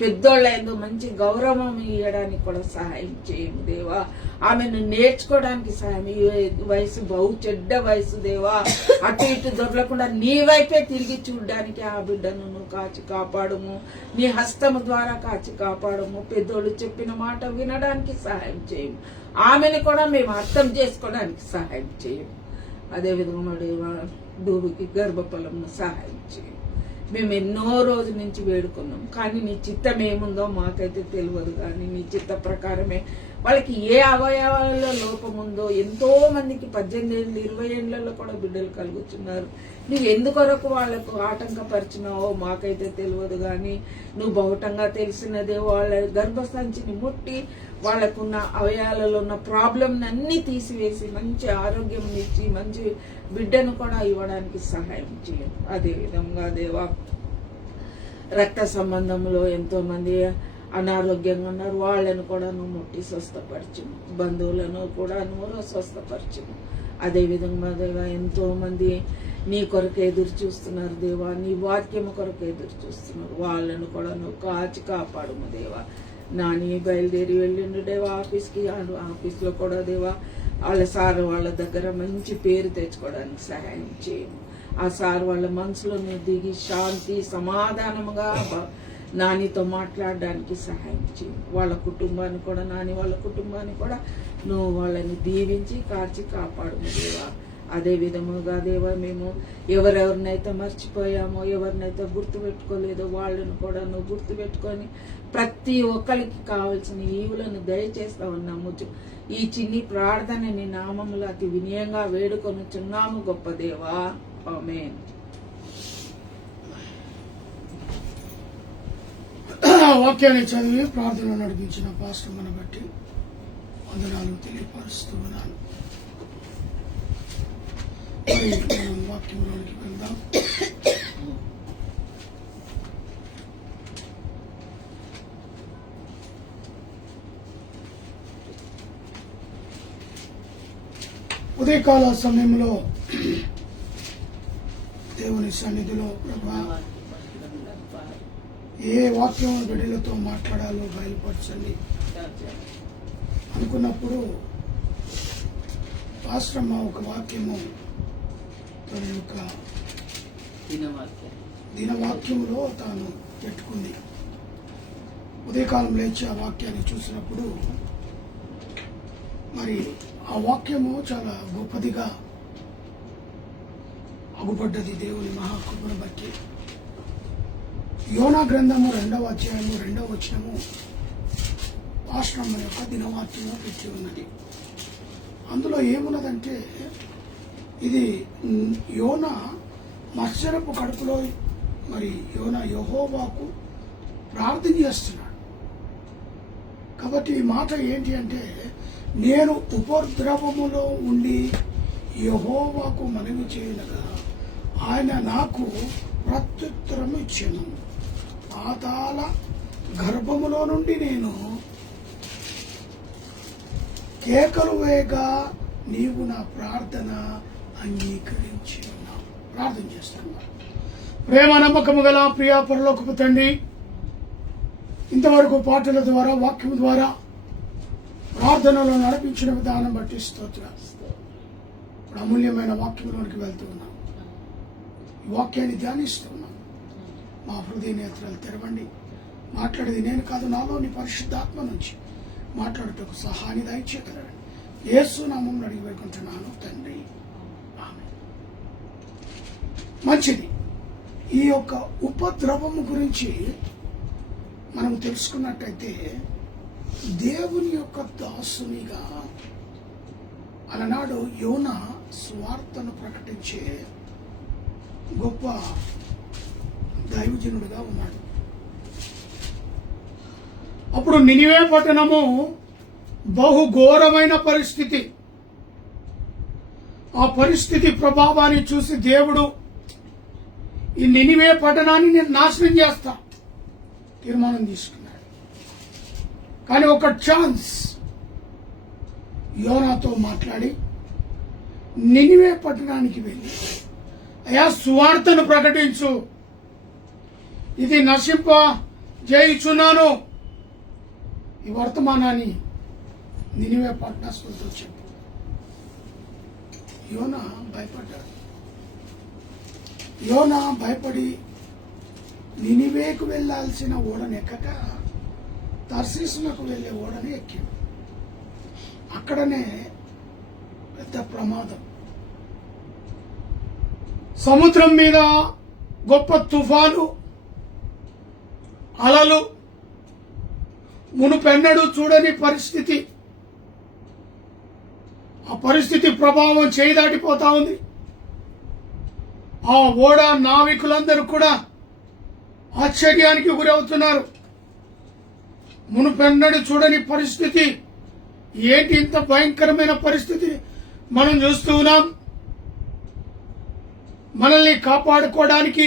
పెద్దోళ్ళ యందు మంచి గౌరవం ఇవ్వడానికి కూడా సహాయం చేయము దేవా. ఆమెను నేర్చుకోవడానికి సహాయం. ఈ వయసు బహు చెడ్డ వయసు దేవా. అటు ఇటు దొరకకుండా నీ వైపే తిరిగి చూడడానికి ఆ బిడ్డను నువ్వు కాచి కాపాడము. నీ హస్తము ద్వారా కాచి కాపాడము. పెద్దోళ్ళు చెప్పిన మాట వినడానికి సహాయం చేయము. ఆమెను కూడా మేము అర్థం చేసుకోవడానికి సహాయం చేయము. అదేవిధంగా డూబుకి గర్భఫలంను సహాయం చేయము. మేము ఎన్నో రోజుల నుంచి వేడుకున్నాం, కానీ నీ చిత్తం ఏముందో మాకైతే తెలియదు. కానీ నీ చిత్త ప్రకారమే వాళ్ళకి ఏ అవయవాలలో లోపం ఉందో, ఎంతో మందికి 18 ఏళ్ళు 20 ఏళ్లలో కూడా బిడ్డలు కలుగుతున్నారు. నువ్వు ఎందుకొరకు వాళ్లకు ఆటంకపరిచినావో మాకైతే తెలియదు. కానీ నువ్వు బహుటంగా తెలిసినదే. వాళ్ళ గర్భసంచిని ముట్టి వాళ్ళకున్న అవయాలలో ఉన్న ప్రాబ్లం అన్ని తీసివేసి మంచి ఆరోగ్యం ఇచ్చి మంచి బిడ్డను కూడా ఇవ్వడానికి సహాయం చేయం. అదేవిధంగా దేవా, రక్త సంబంధంలో ఎంతో మంది అనారోగ్యంగా ఉన్నారు. వాళ్ళను కూడా నువ్వు ముట్టి స్వస్థపరచుము. బంధువులను కూడా నువ్వు స్వస్థపరచుము. అదేవిధంగా దేవా, ఎంతో మంది నీ కొరకు ఎదురు చూస్తున్నారు దేవా. నీ వాక్యము కొరకు ఎదురు చూస్తున్నారు. వాళ్ళను కూడా నువ్వు కాచి కాపాడుము దేవా. నాని బయలుదేరి వెళ్ళిండు దేవా ఆఫీస్కి. ఆఫీస్లో కూడా దేవా వాళ్ళ సార్ వాళ్ళ దగ్గర మంచి పేరు తెచ్చుకోవడానికి సహాయం చేయము. ఆ సార్ వాళ్ళ మనసులో నువ్వు దిగి శాంతి సమాధానముగా నానితో మాట్లాడడానికి సహాయం చేయము. వాళ్ళ కుటుంబాన్ని కూడా వాళ్ళ కుటుంబాన్ని కూడా నువ్వు వాళ్ళని దీవించి కాచి కాపాడుము దేవా. అదే విధముగా దేవా, మేము ఎవరెవరినైతే మర్చిపోయామో, ఎవరినైతే గుర్తుపెట్టుకోలేదో వాళ్ళను కూడా నువ్వు గుర్తుపెట్టుకొని ప్రతి ఒక్కరికి కావలసిన ఈవులను దయచేస్తామని నమ్ముచు ఈ చిన్ని ప్రార్థన నీ నామములో అతి వినయంగా వేడుకొనుచున్నాము గొప్ప దేవా. ఆమేన్. వాక్యాన్ని చదివి ప్రార్థన నడిపించిన పాస్టర్ను బట్టి వందనాలు తెలియపరుస్తూ ఉన్నాను. మనం వాక్యంలోనికి వెళ్దాం. ఉదయకాల సమయంలో దేవుని సన్నిధిలో ప్రభా ఏ వాక్యం బిడ్డలతో మాట్లాడాలో బయలుపరచండి అనుకున్నప్పుడు పాస్టమ్మ ఒక వాక్యము తన యొక్క దినవాక్యంలో తాను పెట్టుకుంది. ఉదయకాలం లేచి ఆ వాక్యాన్ని చూసినప్పుడు మరి ఆ వాక్యము చాలా గొప్పదిగా అగుపడ్డది దేవుని మహాకృపను బట్టి. యోనా గ్రంథము 2వ అధ్యాయము 2వ వచనము పాస్టమ్మ యొక్క దినవాక్యము పెట్టి ఉన్నది. అందులో ఏమున్నదంటే, ఇది యోనా మత్స్యపు కడుపులో మరి యోనా యెహోవాకు ప్రార్థన చేస్తున్నాడు. కాబట్టి ఈ మాట ఏంటి అంటే, నేను ఉపద్రవములో ఉండి యెహోవాకు మనవి చేయనగా ఆయన నాకు ప్రత్యుత్తరం ఇచ్చెను. పాతాళ గర్భములో నుండి నేను కేకలు వేయగా నీవు నా ప్రార్థన అంగీకరించి ఉన్నావు. ప్రార్థన చేస్తున్నా. ప్రేమ నమ్మకము గల ప్రియ పరలోకపు తండ్రి, ఇంతవరకు పాటల ద్వారా వాక్యం ద్వారా ప్రార్థనలో నడిపించిన విధానం బట్టి స్తోత్రాలు. అమూల్యమైన వాక్యంలోనికి వెళ్తూ ఉన్నాం. ఈ వాక్యాన్ని ధ్యానిస్తున్నాం. మా హృదయ నేత్రాలు తెరవండి. మాట్లాడేది నేను కాదు, నాలోని పరిశుద్ధాత్మ నుంచి మాట్లాడుటకు సహాయాన్ని దయచేయగలరు. యేసు నామమున అడిగి వేడుకుంటున్నాను తండ్రి. ఆమేన్. మంచిది. ఈ యొక్క ఉపద్రవము గురించి మనం తెలుసుకున్నట్టయితే దేవుని యొక్క దాసునిగా అలనాడు యోనా స్వార్థను ప్రకటించే గొప్ప దైవజనుడిగా ఉన్నాడు. అప్పుడు నినివే పట్టణము బహు ఘోరమైన పరిస్థితి. ఆ పరిస్థితి ప్రభావాన్ని చూసి దేవుడు ఈ నినివే పట్టణాన్ని నేను నాశనం చేస్తా తీర్మానం తీసుకున్నాడు. కానీ ఒక ఛాన్స్ యోనాతో మాట్లాడి నినివే పట్టణానికి వెళ్ళి, అయ్యా సువార్తను ప్రకటించు, ఇది నశింప చేయుచున్నాను, ఈ వర్తమానాన్ని నినివే పట్టణస్థులతో చెప్పు. యోనా భయపడ్డాడు. యోనా భయపడి నినివేకు వెళ్లాల్సిన ఓడను ఎక్కక తర్సీసునకు వెళ్లే ఓడని ఎక్కాడు. అక్కడనే పెద్ద ప్రమాదం. సముద్రం మీద గొప్ప తుఫాను, అలలు, మునుపెన్నడూ చూడని పరిస్థితి. ఆ పరిస్థితి ప్రభావం చేయి దాటిపోతా ఉంది. ఆ ఓడ నావికులందరూ కూడా ఆశ్చర్యానికి గురవుతున్నారు. మునుపెన్నడూ చూడని పరిస్థితి. ఏంటి ఇంత భయంకరమైన పరిస్థితి మనం చూస్తూ ఉన్నాం? మనల్ని కాపాడుకోవడానికి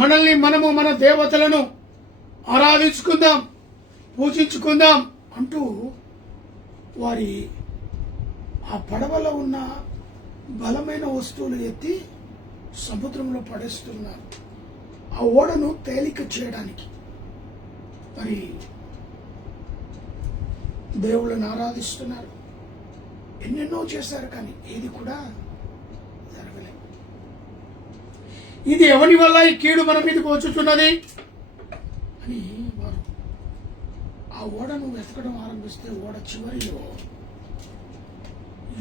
మనల్ని మనము మన దేవతలను ఆరాధించుకుందాం, పూజించుకుందాం అంటూ వారి ఆ పడవలో ఉన్న బలమైన వస్తువులు ఎత్తి సముద్రంలో పడేస్తున్నారు, ఆ ఓడను తేలిక చేయడానికి. మరి దేవుళ్ళని ఆరాధిస్తున్నారు, ఎన్నెన్నో చేశారు, కానీ ఏది కూడా జరగలేదు. ఇది ఎవరి వల్ల ఈ కీడు మన మీదకి వచ్చుతున్నది అని వారు ఆ ఓడను వెతకడం ఆరంభిస్తే ఓడ చివరిలో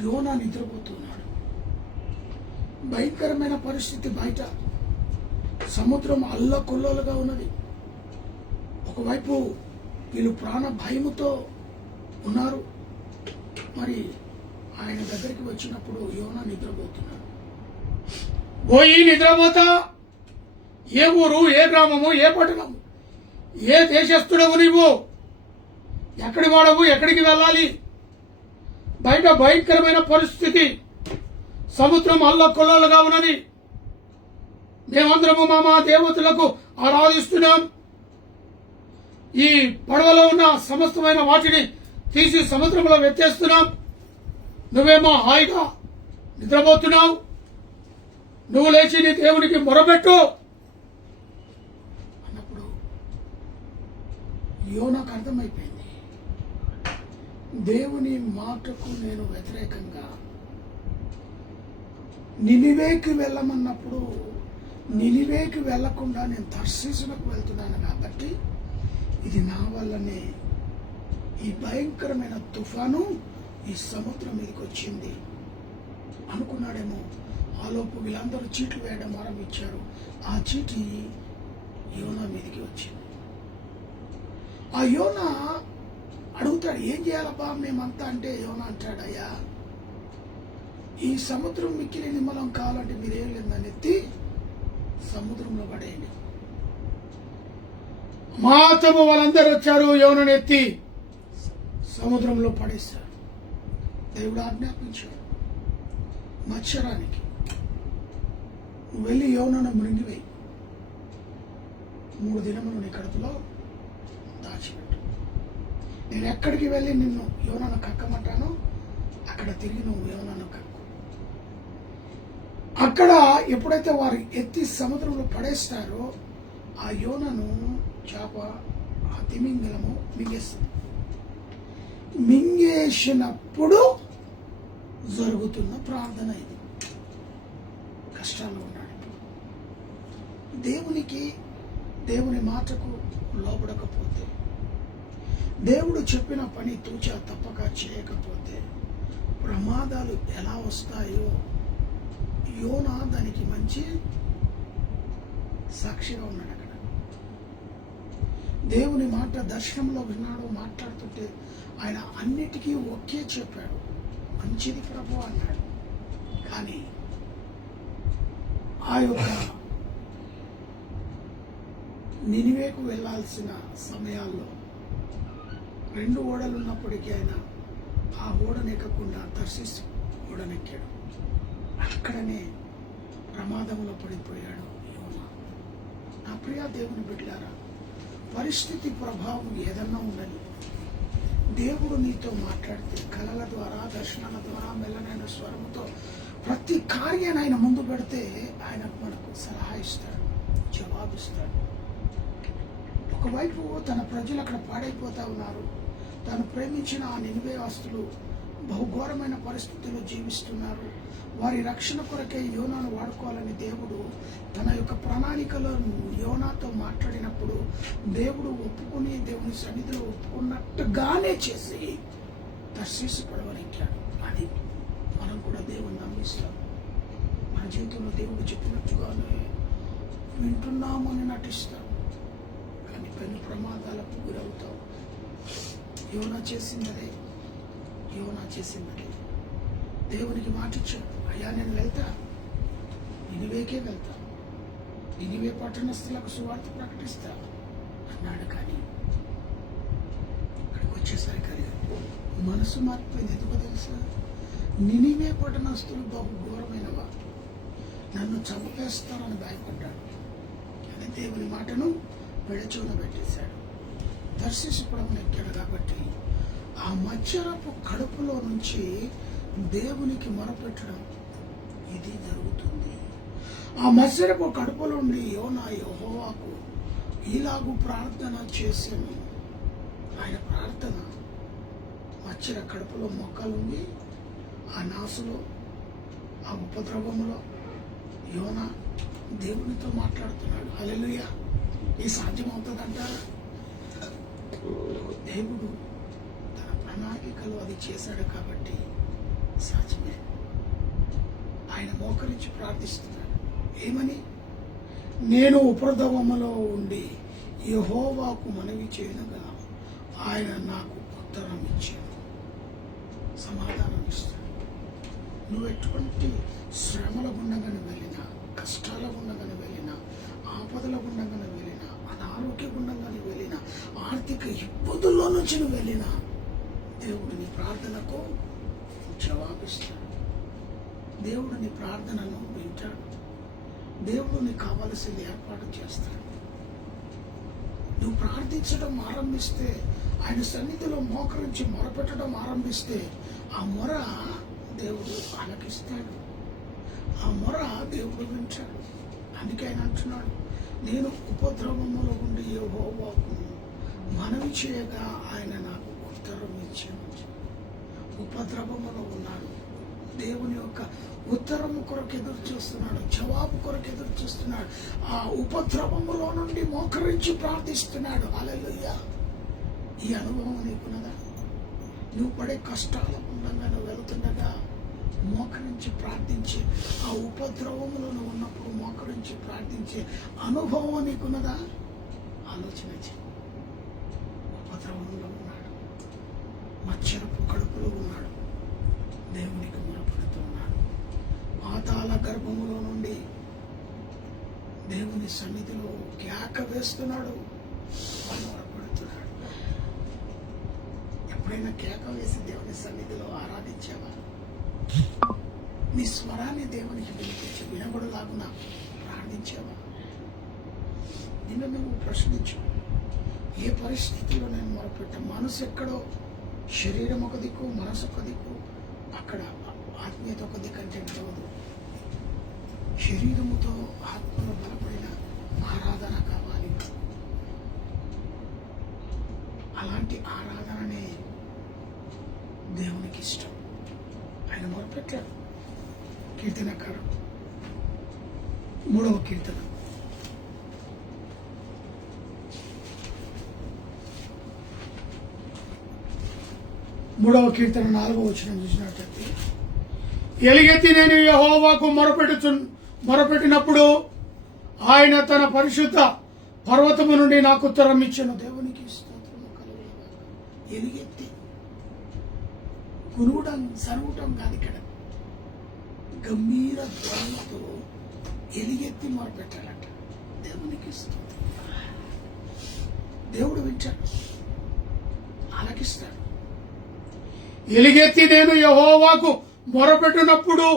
యోనా నిద్రపోతున్నాడు. భయంకరమైన పరిస్థితి. బయట సముద్రం అల్లకొల్లలుగా ఉన్నది. ఒకవైపు వీళ్ళు ప్రాణ భయముతో ఉన్నారు. మరి ఆయన దగ్గరికి వచ్చినప్పుడు యోనా నిద్రపోతున్నాడు. పోయి నిద్రపోతా, ఏ ఊరు, ఏ గ్రామము, ఏ పట్టణము, ఏ దేశస్థుడవు నీవు, ఎక్కడి వాడవు, ఎక్కడికి వెళ్ళాలి? బయట భయంకరమైన పరిస్థితి, సముద్రం అల్లకొల్లలుగా ఉన్నది. మేమందరము మా దేవతలకు ఆరాధిస్తున్నాం. ఈ పడవలో ఉన్న సమస్తమైన వాటిని తీసి సముద్రంలో వెత్తేస్తున్నాం. నువ్వేమో హాయిగా నిద్రపోతున్నావు. నువ్వు లేచి నీ దేవునికి మొరపెట్టు అన్నప్పుడు యోనాకు అర్థమైపోయింది, దేవుని మాటకు నేను వ్యతిరేకంగా నినివేకి వెళ్ళమన్నప్పుడు నినివేకి వెళ్లకుండా నేను తర్సీసులకు వెళ్తున్నాను. కాబట్టి ఇది నా వల్లనే ఈ భయంకరమైన తుఫాను ఈ సముద్రం మీదకి వచ్చింది అనుకున్నాడేమో. ఆలోపు వీళ్ళందరూ చీట్లు వేయడం ఆరంభించారు. ఆ చీటి యోనా మీదకి వచ్చింది. ఆ యోనా అడుగుతాడు, ఏం చేయాలబ్బా మేమంతా అంటే యోనా అంటాడు, అయ్యా ఈ సముద్రం మిక్కిలి నిమ్మలం కావాలంటే మీరేం లేదని ఎత్తి సముద్రంలో పడేయండి. మాతము వాళ్ళందరూ వచ్చారు, యోనను ఎత్తి సముద్రంలో పడేశారు. దేవుడు ఆజ్ఞాపించాడు మత్స్యరానికి, నువ్వు వెళ్ళి యోనను మృంగివేయి, 3 దినములు నీ కడుపులో దాచిపెట్టు. నేను ఎక్కడికి వెళ్ళి నిన్ను యోనను కక్కమంటానో అక్కడ తిరిగి నువ్వు యోనను కక్కు. అక్కడ ఎప్పుడైతే వారు ఎత్తి సముద్రంలో పడేస్తారో ఆ యోనను చేప, ఆ తిమింగలము మింగేస్తుంది. మింగేసినప్పుడు జరుగుతున్న ప్రార్థన ఇది. కష్టాల్లో ఉన్నాడు. దేవుని మాటకు లోబడకపోతే, దేవుడు చెప్పిన పని తూచా తప్పక చేయకపోతే ప్రమాదాలు ఎలా వస్తాయో యోనా దానికి మంచి సాక్షిగా ఉన్నాడు అక్కడ. దేవుని మాట దర్శనంలో విన్నాడు. మాట్లాడుతుంటే ఆయన అన్నిటికీ ఒకే చెప్పాడు, మంచిది ప్రభు అన్నాడు. కానీ ఆ యొక్క నినివేకు వెళ్ళాల్సిన సమయాల్లో 2 ఓడలు ఉన్నప్పటికీ ఆయన ఆ ఓడనెక్కకుండా తర్షీసు ఓడనెక్కాడు. అక్కడనే ప్రమాదంలో పడిపోయాడు యోనా. నా ప్రియ దేవుని బిడ్డలారా, పరిస్థితి ప్రభావం ఏదన్నా ఉండని, దేవుడు నీతో మాట్లాడితే కలల ద్వారా, దర్శనాల ద్వారా, మెల్లనైన స్వరముతో ప్రతి కార్యాన్ని ఆయన ముందు పెడితే ఆయన మనకు సలహా ఇస్తాడు, జవాబిస్తాడు. ఒకవైపు తన ప్రజలు అక్కడ పాడైపోతా ఉన్నారు. తాను ప్రేమించిన ఆ నినివే ఆస్తులు బహుఘోరమైన పరిస్థితుల్లో జీవిస్తున్నారు. వారి రక్షణ కొరకే యోనాను వాడుకోవాలని దేవుడు తన యొక్క ప్రణాళికలో యోనాతో మాట్లాడినప్పుడు దేవుడు ఒప్పుకుని దేవుని సన్నిధిలో ఒప్పుకున్నట్టుగానే చేసి తర్షీసు పడవనెక్కాడు. అది మనం కూడా దేవుని నమ్మిస్తాం. మన జీవితంలో దేవుడు చెప్పినట్టుగానే వింటున్నామని నటిస్తాం, కానీ పెను ప్రమాదాలకు గురవుతాం. యోనా చేసిందదే. దేవునికి మాటిచ్చాడు, అయ్యా నేను వెళ్తా, నినివేకే వెళ్తా, నినివే పట్టణస్థులకు సువార్త ప్రకటిస్తా అన్నాడు. కానీ అక్కడికి వచ్చేసరికి మనసు మారిపోయింది. ఎందుకో తెలుసా? నినివే పట్టణస్థులు బహు ఘోరమైనవా, నన్ను చంపేస్తారని భయపడ్డాడు. కానీ దేవుని మాటను పెడచూన పెట్టేశాడు. తర్షీసు పడవనెక్కాడు కాబట్టి ఆ మత్స్యరపు కడుపులో నుంచి దేవునికి మొరపెట్టడం ఇది జరుగుతుంది. ఆ మత్స్యరపు కడుపులో నుండి యోనా యెహోవాకు ఇలాగు ప్రార్థన చేశాను. ఆయన ప్రార్థన మత్స్యర కడుపులో మొక్కలుంది, ఆ నాసులో, ఆ ఉపద్రవంలో యోనా దేవునితో మాట్లాడుతున్నాడు. హల్లెలూయా! ఈ సాధ్యమవుతుందంటారా? దేవుడు తన ప్రణాళికలు అది చేశాడు కాబట్టి సాధ్యమే. ఆయన మోకరించి ప్రార్థిస్తున్నాడు. ఏమని? నేను ఉపద్రవములో ఉండి యెహోవాకు మనవి చేయనుగా ఆయన నాకు ఉత్తరం ఇచ్చాడు, సమాధానం ఇస్తాడు. నువ్వు ఎటువంటి శ్రమల గుండగానే వెళ్ళినా, కష్టాల గుండగానే వెళ్ళినా, ఆపదల గుండగానే వెళ్ళినా, అనారోగ్య గుండగానే వెళ్ళినా, ఆర్థిక ఇబ్బందుల్లో నుంచి నువ్వు వెళ్ళినా దేవుడు నీ ప్రార్థనకు జవాబిస్తాడు. దేవుడు నీ ప్రార్థనను వింటాడు. దేవుడు నీకు కావలసింది ఏర్పాటు చేస్తాడు. నువ్వు ప్రార్థించడం ఆరంభిస్తే, ఆయన సన్నిధిలో మోకరించి మొరపెట్టడం ఆరంభిస్తే ఆ మొర దేవుడు ఆలకిస్తాడు, ఆ మొర దేవుడు వింటాడు. అందుకే ఆయన అంటున్నాడు, నేను ఉపద్రవములో ఉండి యెహోవాకు మనవి చేయగా ఆయన నాకు ఉత్తరం ఇచ్చాను. ఉపద్రవములో ఉన్నాడు, దేవుని యొక్క ఉత్తరము కొరకు ఎదురు చూస్తున్నాడు, జవాబు కొరకు ఎదురు చూస్తున్నాడు. ఆ ఉపద్రవములో నుండి మోకరించి ప్రార్థిస్తున్నాడు. హల్లెలూయా! ఈ అనుభవం నీకున్నదా? నువ్వు పడే కష్టాల ఉండగా నువ్వు వెళుతుండగా మోకరించి ప్రార్థించి, ఆ ఉపద్రవములో నువ్వు ఉన్నప్పుడు మోకరించి ప్రార్థించే అనుభవం నీకున్నదా? ఆలోచన చేయి. ఉపద్రవంలో ఉన్నాడు, మత్స్యరపు కడుపులో ఉన్నాడు, దేవునికి మొరపెడుతున్నాడు. పాతాళ గర్భములో నుండి దేవుని సన్నిధిలో కేక వేస్తున్నాడు, మొరపెడుతున్నాడు. ఎప్పుడైనా కేక వేసి దేవుని సన్నిధిలో ఆరాధించావా? నీ స్వరాన్ని దేవునికి వినిపించి వినబడలాగున ప్రార్థించావా? నిన్ను నువ్వు ప్రశ్నించు. ఏ పరిస్థితిలో నేను మొరపెట్టా? మనసు ఎక్కడో, శరీరం ఒక దిక్కు, మనసు ఒక దిక్కు, అక్కడ ఆత్మీయత ఒక దిక్కు అంటే ఉండవదు. శరీరముతో ఆత్మలో బలపడిన ఆరాధన కావాలి. అలాంటి ఆరాధననే దేవునికి ఇష్టం. ఆయన మొరపెట్టాడు. కీర్తనకారుడు 3వ కీర్తన 4వ వచనం చూసినట్లయితే, ఎలుగెత్తి నేను యెహోవాకు మొరపెట్టినప్పుడు ఆయన తన పరిశుద్ధ పర్వతము నుండి నాకు ఉత్తరం ఇచ్చెను. దేవునికి స్తోత్రము కలుగునుగాక. ఎలుగెత్తి గునుగుడం సరుగుటం కాదు, ఇక్కడ గంభీర ధ్వనితో ఎలుగెత్తి మొరపెట్టాలట. దేవునికి స్తోత్రం. దేవుడు వింటాడు, ఆలకిస్తాడు. ఎలుగెత్తి నేను యెహోవాకు మొరపెట్టినప్పుడు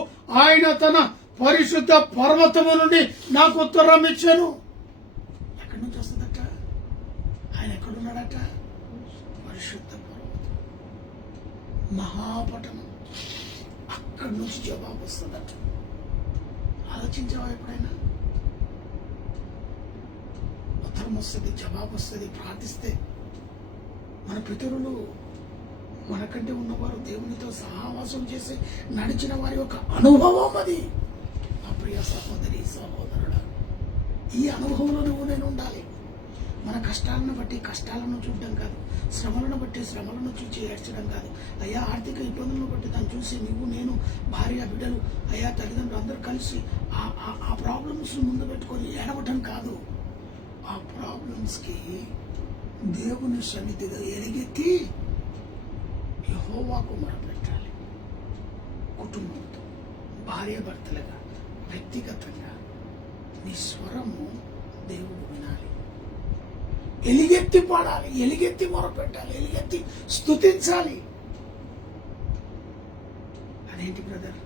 ఆయన తన పరిశుద్ధ పర్వతము నుండి నాకు ఉత్తరం ఇచ్చాను. ఎక్కడి నుంచి వస్తుందట? ఆయన ఎక్కడున్నాడట? పరిశుద్ధ పర్వతం, మహాపటనం. అక్కడి నుంచి జవాబు వస్తుందట. ఆలోచించావా ఎప్పుడైనా? ఉత్తరం వస్తుంది, జవాబు వస్తుంది. ప్రార్థిస్తే మన పితరులు, మనకంటే ఉన్నవారు, దేవునితో సహవాసం చేసి నడిచిన వారి యొక్క అనుభవం అది. నా ప్రియ సహోదరి సహోదరుడా, ఈ అనుభవంలో నువ్వు నేను ఉండాలి. మన కష్టాలను బట్టి కష్టాలను చూడడం కాదు, శ్రమలను బట్టి శ్రమలను చూసి ఏడ్చడం కాదు. అయ్యా ఆర్థిక ఇబ్బందులను బట్టి దాన్ని చూసి నువ్వు, నేను, భార్య, బిడ్డలు, అయ్యా తల్లిదండ్రులు అందరూ కలిసి ఆ ప్రాబ్లమ్స్ ముందు పెట్టుకొని ఏడవటం కాదు. ఆ ప్రాబ్లమ్స్కి దేవుని సన్నిధిలో ఎలుగెత్తి యెహోవాకు మొరపెట్టాలి. కుటుంబంతో, భార్య భర్తలుగా, వ్యక్తిగతంగా నీ స్వరము దేవుడు వినాలి. ఎలుగెత్తి పాడాలి, ఎలుగెత్తి మొరపెట్టాలి, ఎలుగెత్తి స్తుతించాలి. అదేంటి బ్రదర్,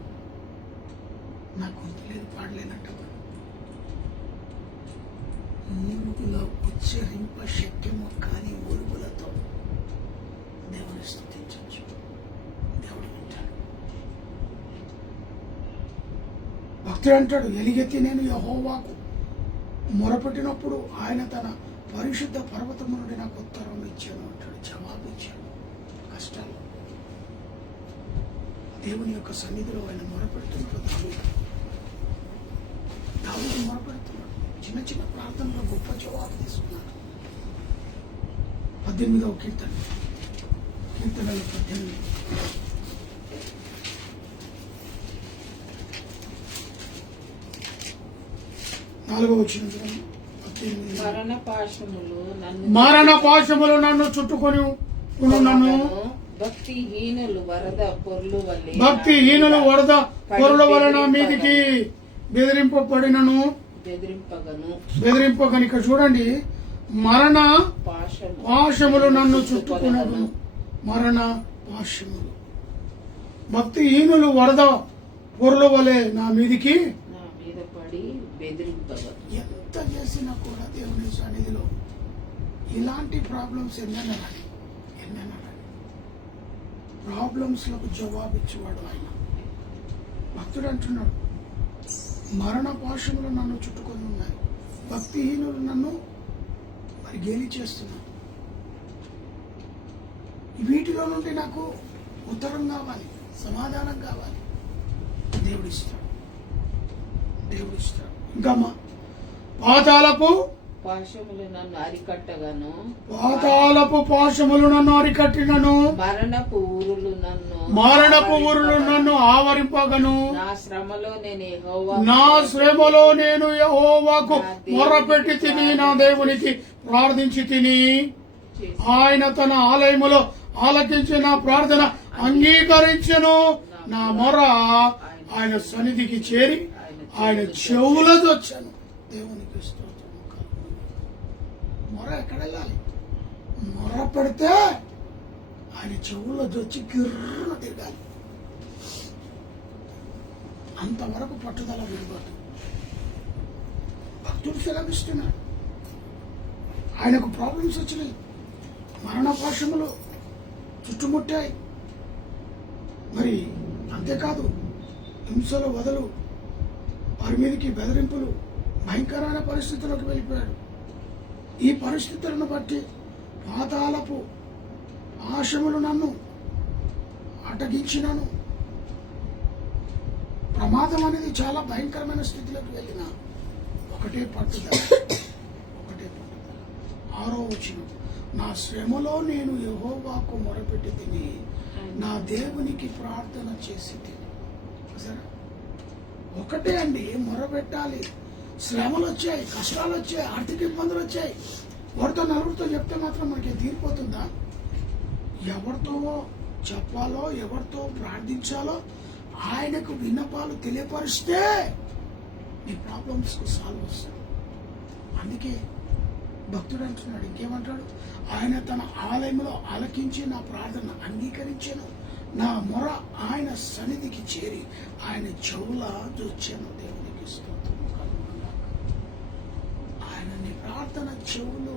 నా గొంతు లేదు, పాడలేనట్టవా? మూలుగులో ఉచ్చరింప శక్యము కాని మూలుగులతో దేవుని స్తుతించవచ్చు. దేవుడు వింటాడు. భక్తుడు అంటాడు, ఎలుగెత్తి నేను యెహోవాకు మొరపెట్టినప్పుడు ఆయన తన పరిశుద్ధ పర్వతము నుండి నాకు ఉత్తరం ఇచ్చాను అంటాడు, జవాబు ఇచ్చాడు. కష్టాలు దేవుని యొక్క సన్నిధిలో ఆయన మొరపెడుతున్నాడు. దావీదు మొరపెడుతున్నాడు. చిన్న చిన్న ప్రార్థనలో గొప్ప జవాబు తీసుకున్నాడు. 18వ కీర్తనలు 18 4వ వచనం. 18 మరణ పాశములు నన్ను చుట్టుకొని నన్ను భక్తిహీనులు వరద పొరుల వలన మీదికి బెదిరింపబడినను బెదిరింపగను. ఇక్కడ చూడండి, మరణ పాశములు నన్ను చుట్టుకున్నాను. మరణ పాశములు, భక్తిహీనులు వరద పొరుల వలె నా మీదికి పడి బెదిరింపగను. ఎంత చేసినా కూడా దేవుని సన్నిధిలో ఇలాంటి ప్రాబ్లమ్స్ ఎన్నెన్నరాని ప్రాబ్లమ్స్ లకు జవాబిచ్చేవాడు ఆయన. భక్తుడు అంటున్నాడు, మరణ పాశములు నన్ను చుట్టుకొని ఉన్నాయి, భక్తిహీనులు నన్ను మరి గేలి చేస్తున్నారు. వీటిలో నుండి నాకు ఉత్తరం కావాలి, సమాధానం కావాలి. దేవుడిస్తాడు. ఇంకా పాతాళపు పాశములు నన్ను అరికట్టగను, మరణపు ఊరులు నన్ను ఆవరింపగను. నా శ్రమలో నేను యెహోవాకు మొర్రపెట్టి తిని, నా దేవునికి ప్రార్థించి తిని, ఆయన తన ఆలయములో ఆలకించి నా ప్రార్థన అంగీకరించెను. నా మొర ఆయన సన్నిధికి చేరి ఆయన చెవులతో వచ్చాను. దేవునికి స్తోత్రం. మొర ఎక్కడ వెళ్ళాలి? మొర పెడితే ఆయన చెవుల్లో వచ్చి గిర్రున తిరగాలి. అంతవరకు పట్టుదల విడిపోతుంది. భక్తుడు సెలవిస్తున్నాడు. ఆయనకు ప్రాబ్లమ్స్ వచ్చినాయి, మరణ పాశములు చుట్టుముట్టాయి. మరి అంతేకాదు, హింసలు వదలు, వారి మీదకి బెదిరింపులు, భయంకరమైన పరిస్థితుల్లోకి వెళ్ళిపోయాడు. ఈ పరిస్థితులను బట్టి పాతాళపు పాశములు నన్ను అటగించినను. ప్రమాదం అనేది చాలా భయంకరమైన స్థితిలోకి వెళ్ళిన ఒకటే పట్టుదల. 6వ వచనం, నా శ్రమలో నేను యెహోవాకు మొరపెట్టి తిని, నా దేవునికి ప్రార్థన చేసి తిని. సరే, ఒకటే అండి, మొరపెట్టాలి. శ్రమలు వచ్చాయి, కష్టాలు వచ్చాయి, ఆర్థిక ఇబ్బందులు వచ్చాయి. వాడితో నలుగురితో చెప్తే మాత్రం మనకి తీరిపోతుందా? ఎవరితో చెప్పాలో, ఎవరితో ప్రార్థించాలో ఆయనకు విన్నపాలు తెలియపరిస్తే నీ ప్రాబ్లమ్స్ సాల్వ్ వస్తాయి. అందుకే భక్తుడు అంటున్నాడు, ఇంకేమంటాడు? ఆయన తన ఆలయంలో ఆలకించి నా ప్రార్థన అంగీకరించాను, నా మొర ఆయన సన్నిధికి చేరి ఆయన చెవుల చూచాను. దేవునికి స్తోత్రం కలుగునుగాక. ఆయన నీ ప్రార్థన చెవులు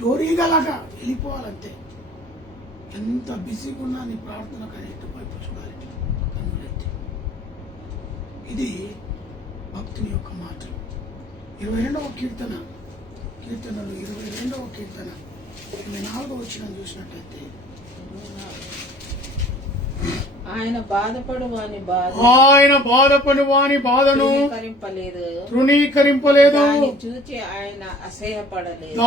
చోరీగలగా వెళ్ళిపోవాలంటే ఎంత బిజీగా ఉన్నా నీ ప్రార్థన కానీ ఎటువైపు చూడాలి, కన్నులెత్తి. ఇది భక్తుని యొక్క మాటలు. 22వ కీర్తనలు 22వ కీర్తన 24వ వచనం చూసినట్లయితే, ఆయన బాధపడు వాని బాధను తృణీకరింపలేదు, దాన్ని చూచి ఆయన అసహ్యపడలేదు,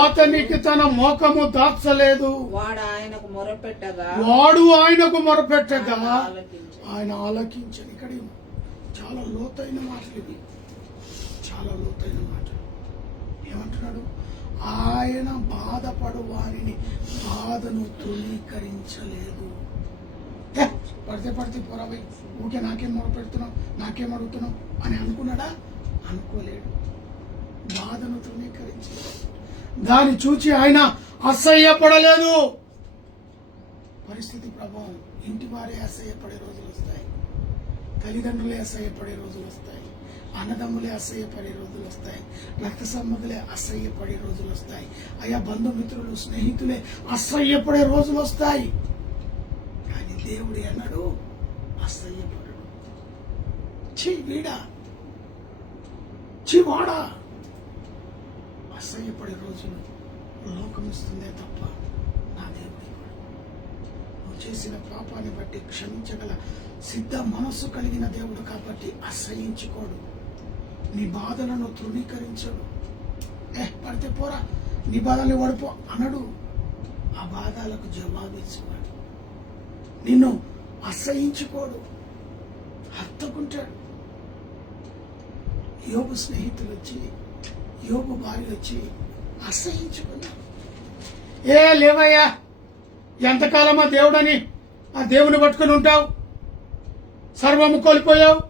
అతనికి తన ముఖము దాచలేదు. వాడు ఆయనకు మొరపెట్టగా ఆయన ఆలకించని. ఇక్కడ చాలా లోతైన మాటలు ఇవి, చాలా లోతైన మాటలు. ఏమంటున్నాడు? ఆయన బాధపడు వారిని బాధను తృణీకరించలేదు. పడితే పొరవై ఊకే నాకేం మొరపెడుతున్నావు, నాకేం అడుగుతున్నావు అని అనుకున్నాడా? అనుకోలేడు. బాధను తృణీకరించలేదు, దాన్ని చూచి ఆయన అసహ్యపడలేదు. పరిస్థితి ప్రభావం ఇంటి వారే అసహ్యపడే రోజులు వస్తాయి, తల్లిదండ్రులే అసహ్యపడే రోజులు వస్తాయి, అన్నదమ్ములే అసహ్యపడే రోజులు వస్తాయి, రక్త సంబంధులే అసహ్యపడే రోజులు వస్తాయి, అయా బంధుమిత్రులు స్నేహితులే అసహ్యపడే రోజులు వస్తాయి. కానీ దేవుడు అన్నాడు, అసహ్యపడడు. ఛీ వీడా, ఛీ వాడా, అసహ్యపడే రోజులు లోకం ఇస్తుందే తప్ప నా దేవుడి నువ్వు చేసిన పాపాన్ని బట్టి క్షమించగల సిద్ధ మనస్సు కలిగిన దేవుడు కాబట్టి అసహ్యించుకోడు, నీ బాధలను తృణీకరించడు. పడితే పోరా, నీ బాధల్ని వడిపో అనడు. ఆ బాధలకు జవాబిచ్చువాడు, నిన్ను అసహ్యించుకోడు, హత్తుకుంటాడు. యోబు స్నేహితులు వచ్చి, యోబు భార్య వచ్చి అసహ్యించుకున్నాడు. లేవయ్యా, ఎంతకాలమా దేవుడని ఆ దేవుని పట్టుకుని ఉంటావు, సర్వము కోల్పోయావు,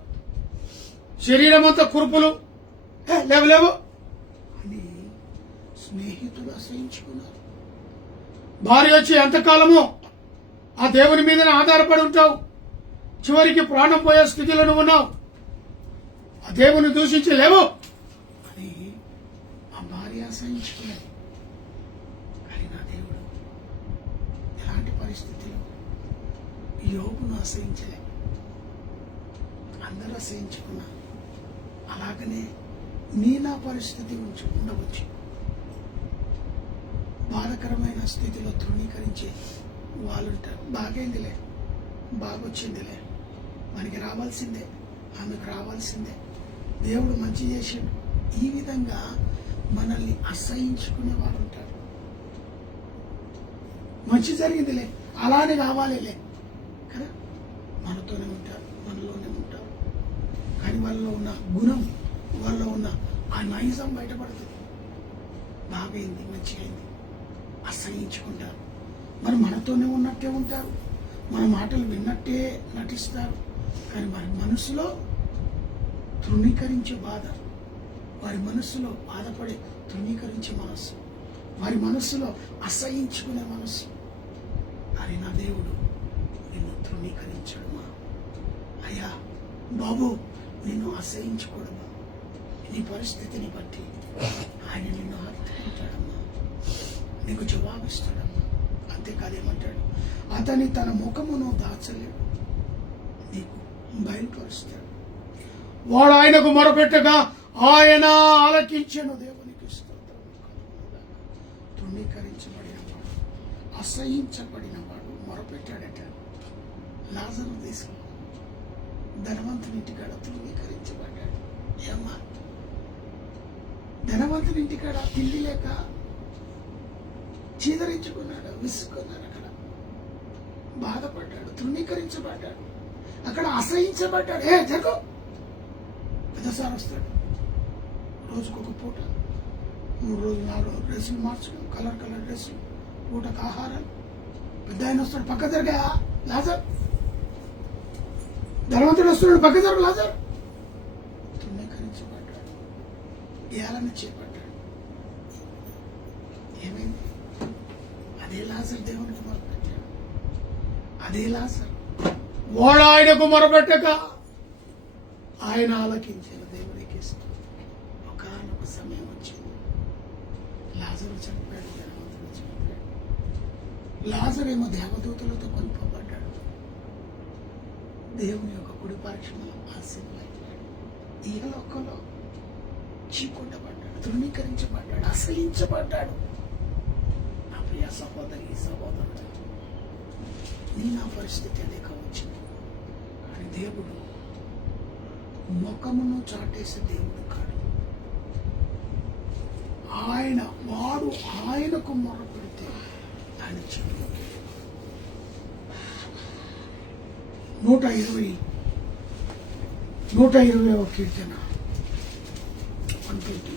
శరీరం అంతా కురుపులు, లేవు అని స్నేహితులు అసహించుకున్నారు. భార్య వచ్చి ఎంతకాలమో ఆ దేవుని మీదనే ఆధారపడి ఉంటావు, చివరికి ప్రాణం పోయే స్థితిలో నువ్వు ఉన్నావు, ఆ దేవుని దూషించి లేవు అని ఆ భార్య అసహించుకున్నది. కానీ నా దేవుడు ఎలాంటి పరిస్థితిలో యోబును అసహించలే. అందరూ అసహించుకున్నా. అలాగనే నా పరిస్థితి ఉండవచ్చు. బాధకరమైన స్థితిలో తృణీకరించే వాళ్ళు ఉంటారు. బాగైందిలే, బాగొచ్చిందిలే, మనకి రావాల్సిందే, అందుకు రావాల్సిందే, దేవుడు మంచి చేసాడు, ఈ విధంగా మనల్ని అసహించుకునే వాళ్ళు ఉంటారు. మంచి జరిగిందిలే, అలానే కావాలిలే కదా, మనతోనే ఉంటారు, మనలోనే ఉంటారు. కానీ వాళ్ళలో ఉన్న గుణం, వాళ్ళలో ఉన్న ఆ నైజం బయటపడుతుంది. బాగైంది, మంచి అయింది, అసహించుకుంటారు. మరి మనతోనే ఉన్నట్టే ఉంటారు, మన మాటలు విన్నట్టే నటిస్తారు. కానీ వారి మనసులో తృణీకరించే బాధ, వారి మనస్సులో బాధపడే తృణీకరించే మనస్సు, వారి మనస్సులో అసహించుకునే మనస్సు. అని నా దేవుడు నిన్ను తృణీకరించడమా? అయ్యా బాబు, నిన్ను అసహించుకోవడమా? నీ పరిస్థితిని బట్టి ఆయన నిన్ను హత్తుకుంటాడమ్మా, నీకు జవాబిస్తాడమ్మా. అంతేకాదేమంటాడు, అతని తన ముఖమును దాచలేడు, నీకు బయలుపరుస్తాడు. వాడు ఆయనకు మొరపెట్టగా ఆయన ఆలకించెను. దేవునికి స్తోత్రం. తృణీకరించబడిన వాడు, అసహించబడిన వాడు మొరపెట్టాడట. లాజరు తీసుకు ధనవంతుని ఇంటికాడ తృణీకరించబడ్డాడు. ఏమ్మా, ధనవంతుని ఇంటికాడ తిండి లేక చీదరించుకున్నాడు, విసుక్కున్నాడు, అక్కడ బాధపడ్డాడు, తృణీకరించబడ్డాడు. అక్కడ అసహించబడ్డాడు. జరుగు, పెద్దసారి వస్తాడు, రోజుకొక పూట 3 రోజులు 4 రోజులు డ్రెస్సులు మార్చడం, కలర్ డ్రెస్సులు, పూటకు ఆహారాలు. పెద్ద ఆయన వస్తాడు, పక్క జరిగా లాజర్. ధనవంతుడు వస్తున్నాడు, పక్క జరుగు లాజర్. తృణీకరించబడ్డాడు, ఏలన చేపడ్డాడు. ఏమైంది? అదే లాజర్ దేవునికి మొరపెట్టాడు. అదే లాజర్ వాడు ఆయనకు మొరపెట్టక ఆయన ఆలకించిన దేవునికి ఇష్టం. ఒకనొక సమయం వచ్చింది, లాజరు చనిపోయాడు, ధనవంతుడు చనిపోయాడు. లాజరు ఏమో దేవదూతలతో కొనుపబడ్డాడు, దేవుని యొక్క కుడి పరీక్షలో ఆశీర్వదించాడు. ఈ లోకంలో చీకొట్టబడ్డాడు, తృణీకరించబడ్డాడు, అసహించబడ్డాడు. నా ప్రియ సహోదరి సహోదరుడు, నా పరిస్థితి అదే కావచ్చింది. కానీ దేవుడు ముఖమును చాటేసే దేవుడు కాడు. వాడు ఆయనకు మొర పెడితే ఆయన చెడు. 120వ కీర్తన 120.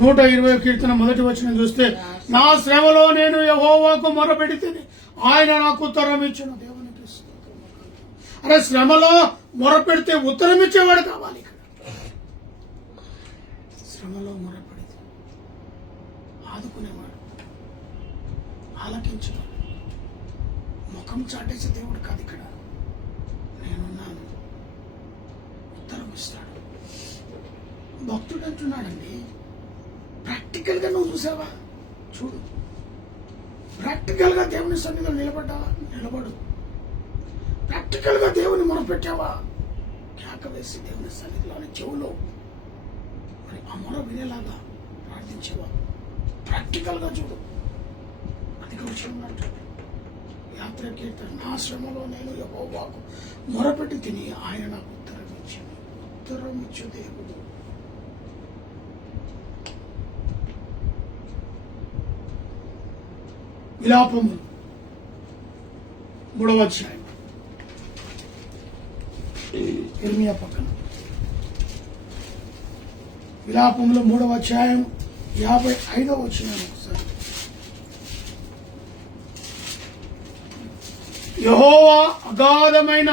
నూట 120వ కీర్తన మొదటి వచనం చూస్తే, నా శ్రమలో నేను యెహోవాకు మొరపెడితిని, ఆయన నాకు ఉత్తరం ఇచ్చును. దేవునికి స్తోత్రం. అరే, శ్రమలో మొరపెడితే ఉత్తరం ఇచ్చేవాడు కావాలి. ఇక్కడ శ్రమలో మొరపెడితే ఆదుకునేవాడు, ఆలకించేవాడు, ముఖం చాటేసే దేవుడు కాదు. ఇక్కడ నేనున్నాను, ఉత్తరం ఇస్తాడు. భక్తుడు అంటున్నాడండి, ప్రాక్టికల్ గా నువ్వు చూసావా? చూడు, ప్రాక్టికల్ గా దేవుని సన్నిధిలో నిలబడ్డావా? నిలబడు. ప్రాక్టికల్ గా దేవుని మొరపెట్టావా? కేక వేసి దేవుని సన్నిధిలోని చెవులో మరి ఆ మొర వినేలాగా ప్రార్థించేవా? ప్రాక్టికల్ గా చూడు. అధిక విషయం అంటాడు యాత్ర కీర్తన, నా శ్రమలో నేను యెహోవాకు మొరపెట్టి తిని, ఆయన నాకు ఉత్తరం ఇచ్చాను. ఉత్తరం ఇచ్చు దేవుడు. విలాపములు 3వ అధ్యాయం, ఇర్మియా పక్కన. విలాపములు 3వ అధ్యాయం 55వ వచనం. ఒకసారి, యెహోవా అగాధమైన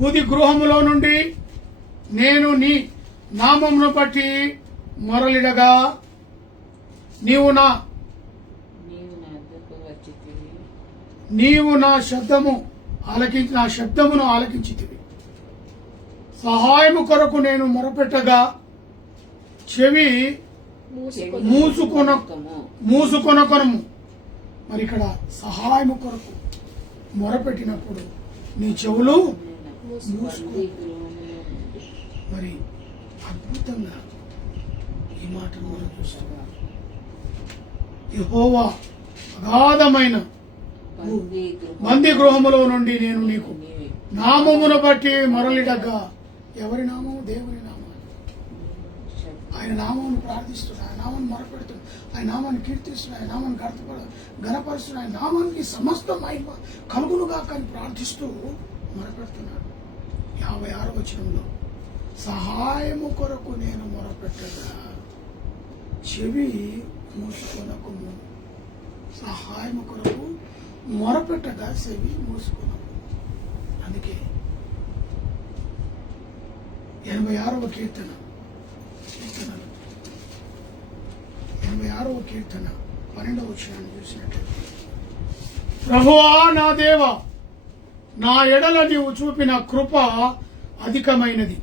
బూది గృహములో నుండి నేను నీ నామమును బట్టి మొరలిడగా, నీవు నా శబ్దమును ఆలకించితివి. సహాయము కొరకు నేను మొరపెట్టగా చెవి మూసుకొనకొనము. మరి ఇక్కడ సహాయము కొరకు మొరపెట్టినప్పుడు నీ చెవులు మూసుకో. మరి అద్భుతంగా ఈ మాటను మనం చూస్తున్నాం. యెహోవా అగాధమైన మంది గృహములో నుండి నేను నీకు నామమును బట్టి మొరలిడగా. ఎవరి నామము? దేవుని నామం. ఆయన నామమును ప్రార్థిస్తున్నాడు, ఆయన నామాన్ని మొరపెడుతున్నాడు, ఆయన నామాన్ని కీర్తిస్తున్నాడు, ఆయన నామాన్ని గణపరుస్తున్నాడు, ఆయన నామానికి సమస్త మహిమ కలుగునుగా కానీ ప్రార్థిస్తూ మొరపెడుతున్నాడు. 56వ వచనంలో, సహాయము కొరకు నేను మొరపెట్టగా చెవి మూసుకొనకుము. సహాయము కొరకు మొరపెట్టగా చెవి మూసుకొనకు. అందుకే 86వ కీర్తన 86వ కీర్తన 12వ వచనాన్ని చూసినట్లయితే, ప్రభువా నా దేవా, నా ఎడల నీవు చూపిన కృప అధికమైనది.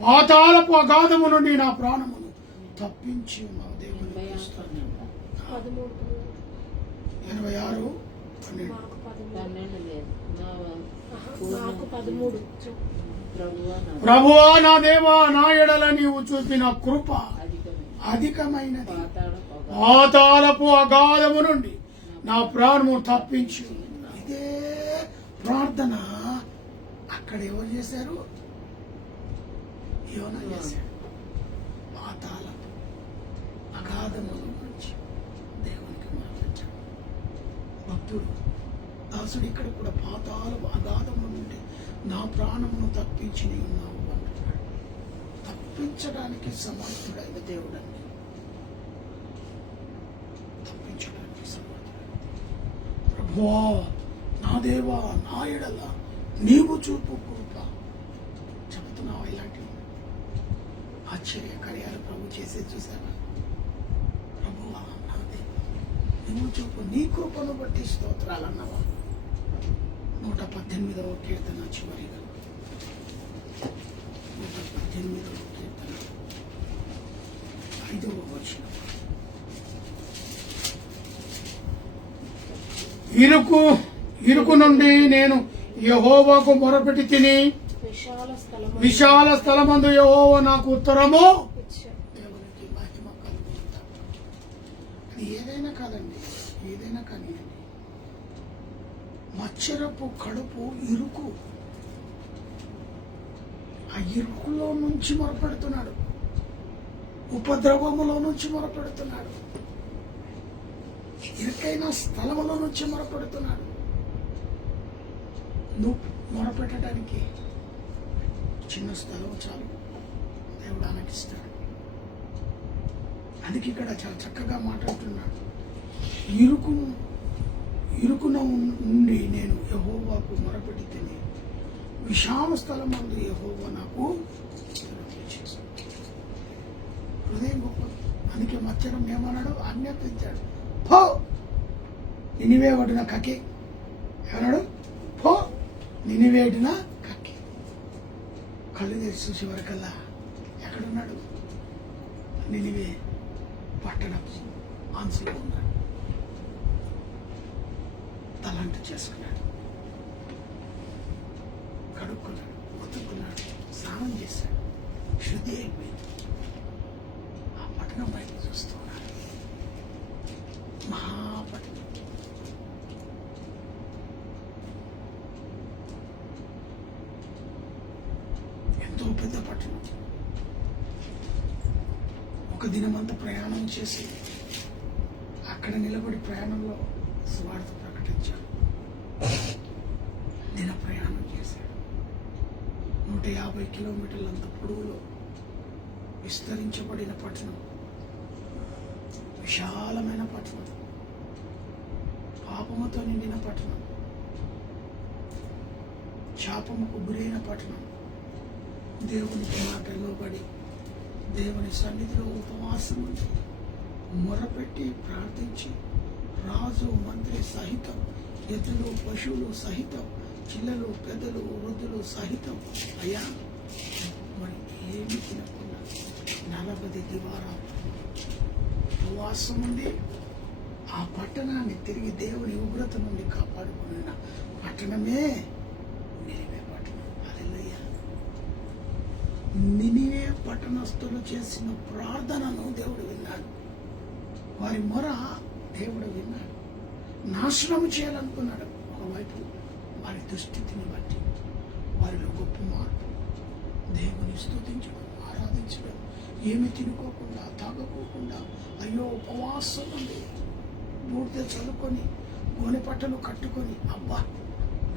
పాతాళపు అగాధము నుండి నా ప్రాణమును తప్పించి ఉన్నావు. దేవుని 86:12. ప్రభువా నా దేవా, నా ఎడల నీవు చూపిన కృప అధికమైనది. పాతాళపు అగాధము నుండి నా ప్రాణము తప్పించు. ఇదే ప్రార్థన అక్కడ ఎవరు చేశారు? యోనా చేశాడు. పాతాళ అగాధముల నుంచి దేవునికి మొరపెట్టాడు. భక్తుడు దాసుడు ఇక్కడ కూడా పాతాళ అగాధముల నుండి నా ప్రాణమును తప్పించి ఉన్నావు అంటున్నాడు. తప్పించడానికి సమర్థుడైన దేవుడండి, తప్పించడానికి సమర్థుడు. ప్రభువా, నా దేవా, నా ఎడల నీవు చూపు కృప. చెబుతున్నావా ఇలాంటివి? ఆశ్చర్య కార్యాలు ప్రభు చేసే చూసావా? ప్రభువా, నా దేవా, నీవు చూపు, నీ కృపను బట్టి స్తోత్రాలు అన్నవా? 118వ కీర్తన చివరిగా 118వ కీర్తన 5వ వచనం. ఇరుకు నుండి నేను యెహోవాకు మొరపెట్టి తిని, విశాల స్థలమందు యెహోవా నాకు ఉత్తరము. దేవునికి మహిమ కలుగును. అది ఏదైనా కాదండి, ఏదైనా కానీ మచ్చరపు కడుపు ఇరుకు, ఆ ఇరుకులో నుంచి మొరపెడుతున్నాడు, ఉపద్రవములో నుంచి మొరపెడుతున్నాడు, ఇరుకైన స్థలములో నుంచి మొరపెడుతున్నాడు. నువ్వు మొరపెట్టడానికి చిన్న స్థలం చాలు, దేవుడు ఆలకిస్తాడు. అందుకే ఇక్కడ చాలా చక్కగా మాట్లాడుతున్నాడు. ఇరుకున నుండి నేను యెహోవాకు మొరపెట్టి తిని, విశాల స్థలం అందు యెహోవా నాకు హృదయం గొప్ప. అందుకే మచ్చరం ఏమన్నాడు? ఆజ్ఞాపించాడు, పో నినివే వడిన కక్కి. ఏమన్నాడు? పో నినివే వడిన కక్కి. కళ్ళు తెరిచి చూసే వరకల్లా ఎక్కడున్నాడు? నినివే పట్టణపు అంచులో ఉన్నాడు. తలంటు చేసుకున్నాడు, కడుక్కున్నాడు, ఉతుక్కున్నాడు, స్నానం చేశాడు, శుద్ధి అయిపోయింది. ఆ పట్టణం బయట చూస్తూ ఉన్నాడు. మహాపట్టణం. ఎంతో పెద్ద పట్టణం. ఒక దినమంతా ప్రయాణం చేసి అక్కడ నిలబడి ప్రయాణంలో సువార్త ప్రకటించాడు. దిన ప్రయాణం చేశాడు. 150 కిలోమీటర్లంత పొడవులో విస్తరించబడిన పట్టణం, విశాలమైన పట్టణం, పాపముతో నిండిన పట్టణం, శాపముకు గురైన పట్టణం. దేవునికి మాటల్లో పడి దేవుని సన్నిధిలో ఉపవాసం ఉండి మొరపెట్టి ప్రార్థించి రాజు మంత్రి సహితం, ఎద్దులు పశువులు సహితం, చిల్లలు పెద్దలు వృద్ధులు సహితం, అయ్యా మరి ఏమి తినకుండా 40 దివారాలు ఉపవాసం ఉండి ఆ పట్టణాన్ని తిరిగి దేవుని ఉగ్రత నుండి కాపాడుకున్న పట్టణమే నినివే పట్టణం. హల్లెలూయా. నినివే పట్టణస్థులు చేసిన ప్రార్థనను దేవుడు విన్నాడు. వారి మొర దేవుడు విన్నాడు. నాశనం చేయాలనుకున్నాడు. ఒకవైపు వారి దుస్థితిని బట్టి వారిలో గొప్ప మార్పు, దేవుని స్తుతించడం, ఆరాధించడం, ఏమి తినుకోకుండా తాగకోకుండా, అయ్యో ఉపవాసం ఉంది, బూడిద చల్లుకొని గోనె పట్టలు కట్టుకొని, అబ్బా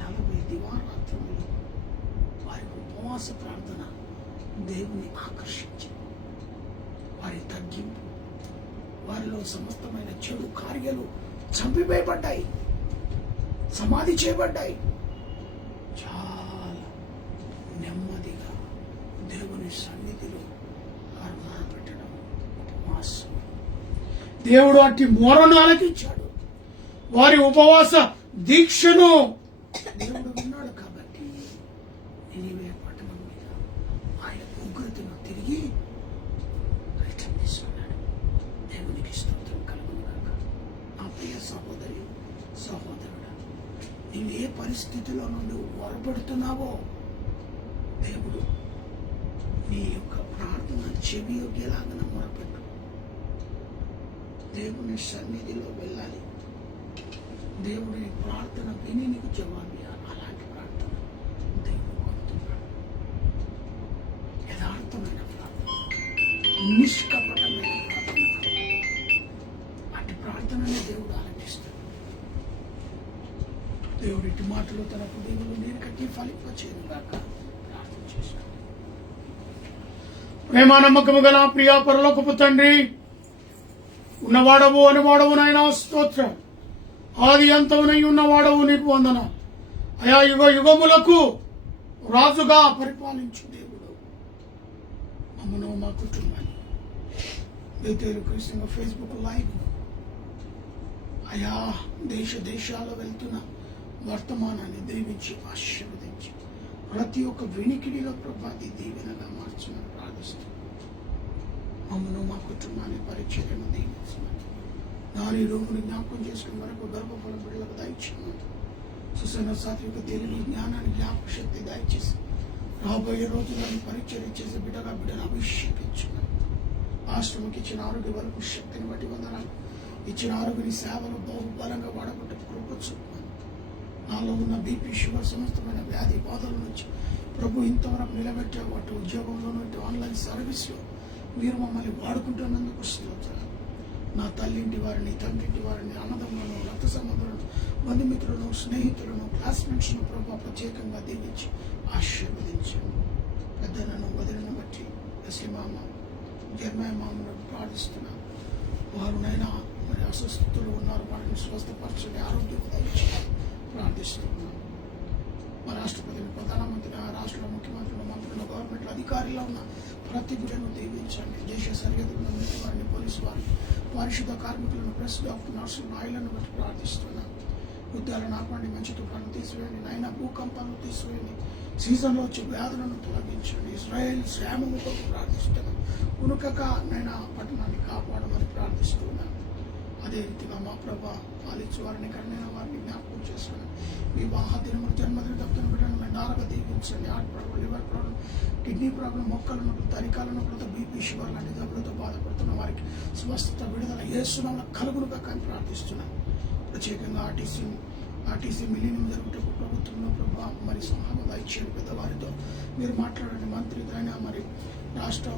40 దివారాత్రులు వారి ఉపవాస ప్రార్థన దేవుని ఆకర్షించింది. వారి తగ్గింపు, వారిలో సమస్తమైన చెడు కార్యాలు చంపివేయబడ్డాయి, సమాధి చేయబడ్డాయి. చాలా నెమ్మదిగా దేవుని సన్నిధిలో వారు మొరపెట్టడం, ఉపవాసం. దేవుడు అట్టి మొరను ఆలకించాడు. వారి ఉపవాస దీక్షను దేవుడు విన్నాడు. కాబట్టి నినివే పట్టణం మీద ఆయన ఉగ్రతను తిరిగి రిటర్న్ తీసుకున్నాడు. దేవునికి స్తోత్రం కలుగును గాక. నా ప్రియ సహోదరి సహోదరుడా, నీవు ఏ పరిస్థితిలో నుండి మొరపెడుతున్నావో దేవుడు నీ యొక్క ప్రార్థన చెవి యొగ్గేలాగా మొరపెట్టు. దేవుని సన్నిధిలో వెళ్ళాలి. దేవుడిని ప్రార్థన విని నీకు జవాబు ఇవ్వాలి. అలాంటి ప్రార్థన దేవుడు కోరుతున్నాడు. యథార్థమైన నిష్కపటమైన ప్రార్థన. అటు ప్రార్థననే దేవుడు ఆలకిస్తాడు. దేవుడి ఇటు మాటలు తనకు దేవుడు నేను కట్టి ఫలింపచేయను గాక ప్రార్థన చేశాను. ప్రేమ నమ్మకము గల ప్రియా పరలోకపు తండ్రి, ఉన్నవాడవు అనువాడవు నాయనా స్తోత్రం. ఆది అంతమునై ఉన్నవాడవు నీకు వందన. అయా యుగ యుగములకు రాజుగా పరిపాలించు దేవుడు, మమ్మను మా కుటుంబాన్ని బేతేలు క్రీస్తున్న ఫేస్బుక్ లైవ్ అయా దేశాలు వెళ్తున్న వర్తమానాన్ని దీవించి ఆశీర్వదించి ప్రతి ఒక్క వినికిడిలో ప్రభాది దీవెనగా మార్చమని ప్రార్థిస్తూ మమ్మను మా కుటుంబాన్ని పరిచర్యను దీవించమని, దాని రోగుని జ్ఞాపకం చేసుకుని వరకు గర్భఫలం బిడ్డలకు దయచేయమని, సుసైన సాత్విక తెలివి జ్ఞానాన్ని జ్ఞాపక శక్తి దయచేసి రాబోయే రోజులను పరిచర్య చేసే బిడ్డను అభిషేకించమని, ఆశ్రమకి ఇచ్చిన ఆరోగ్య వరకు శక్తిని బట్టి వందనాలు. ఇచ్చిన ఆరోగ్యని సేవలు బహుబలంగా వాడబట్టే కృప చూపమని, నాలో ఉన్న బీపీ షుగర్ సమస్తమైన వ్యాధి బాధల నుంచి ప్రభు ఇంతవరకు నిలబెట్టే వాటి ఉద్యోగంలోనూ ఇటు ఆన్లైన్ సర్వీస్లో మీరు మమ్మల్ని వాడుకుంటున్నందుకు స్తోత్రాలు. నా తల్లింటి వారిని, తండ్రింటి వారిని, అన్నదమ్ములను, రక్త సంబంధులను, బంధుమిత్రులను, స్నేహితులను, క్లాస్మేట్స్ను ప్రభు ప్రత్యేకంగా దీవించి ఆశీర్వదించండి. పెద్దలను వదిలిన బట్టి ఎస్మామ జర్మయ మామను ప్రార్థిస్తున్నాను. వారునైనా మరి అస్వస్థతలు ఉన్నారు, వారిని స్వస్థపరచండి, ఆరోగ్యం దయచి ప్రార్థిస్తున్నాను. మా రాష్ట్రపతిని, ప్రధానమంత్రి, రాష్ట్ర ముఖ్యమంత్రులు, మంత్రులు, గవర్నమెంట్ అధికారులు ఉన్న ప్రతి బిడ్డను దీవించండి. దేశ సరిహద్దులను, మిగతా వారిని, పోలీసు వారిని, పారిశుద్ధ కార్మికులను, ప్రెస్ డాక్టర్, నర్సులు, నాయలను బట్టి ప్రార్థిస్తున్నాను. యుద్ధాలను ఆపండి, మంచి తుఫాను తీసివేయండి, నైనా భూకంపాలను తీసివేయండి, సీజన్లో వచ్చే వ్యాధులను తొలగించండి. ఇజ్రాయేల్ శ్యామము కొరకు ప్రార్థిస్తున్నాను. ఉనుకక నైనా పట్టణాన్ని కాపాడమని ప్రార్థిస్తున్నాను. అదే రీతిగా మా ప్రభా పాలించు వారిని, కరుణైన వారిని జ్ఞాపకం చేసుకుని వివాహ దినములు, జన్మదిన దప్తన బిడ్డను మెండారగా దీవించండి. Heart problem, liver problem, kidney problem, మొక్కలను, తరికాలను, బీపీ షుగర్ లాంటి జబ్బులతో బాధపడుతున్న వారికి స్వస్థత, విడుదల యేసునామమున కలుగునుగా కానీ ప్రార్థిస్తున్నాను. ప్రత్యేకంగా ఆర్టీసీ మిలీనియం జరుగుటకు ప్రభుత్వంలో ప్రభా మరి సహాయం దయచేయండి. పెద్దవారితో మీరు మాట్లాడండి. మంత్రితోనైనా మరి రాష్ట్ర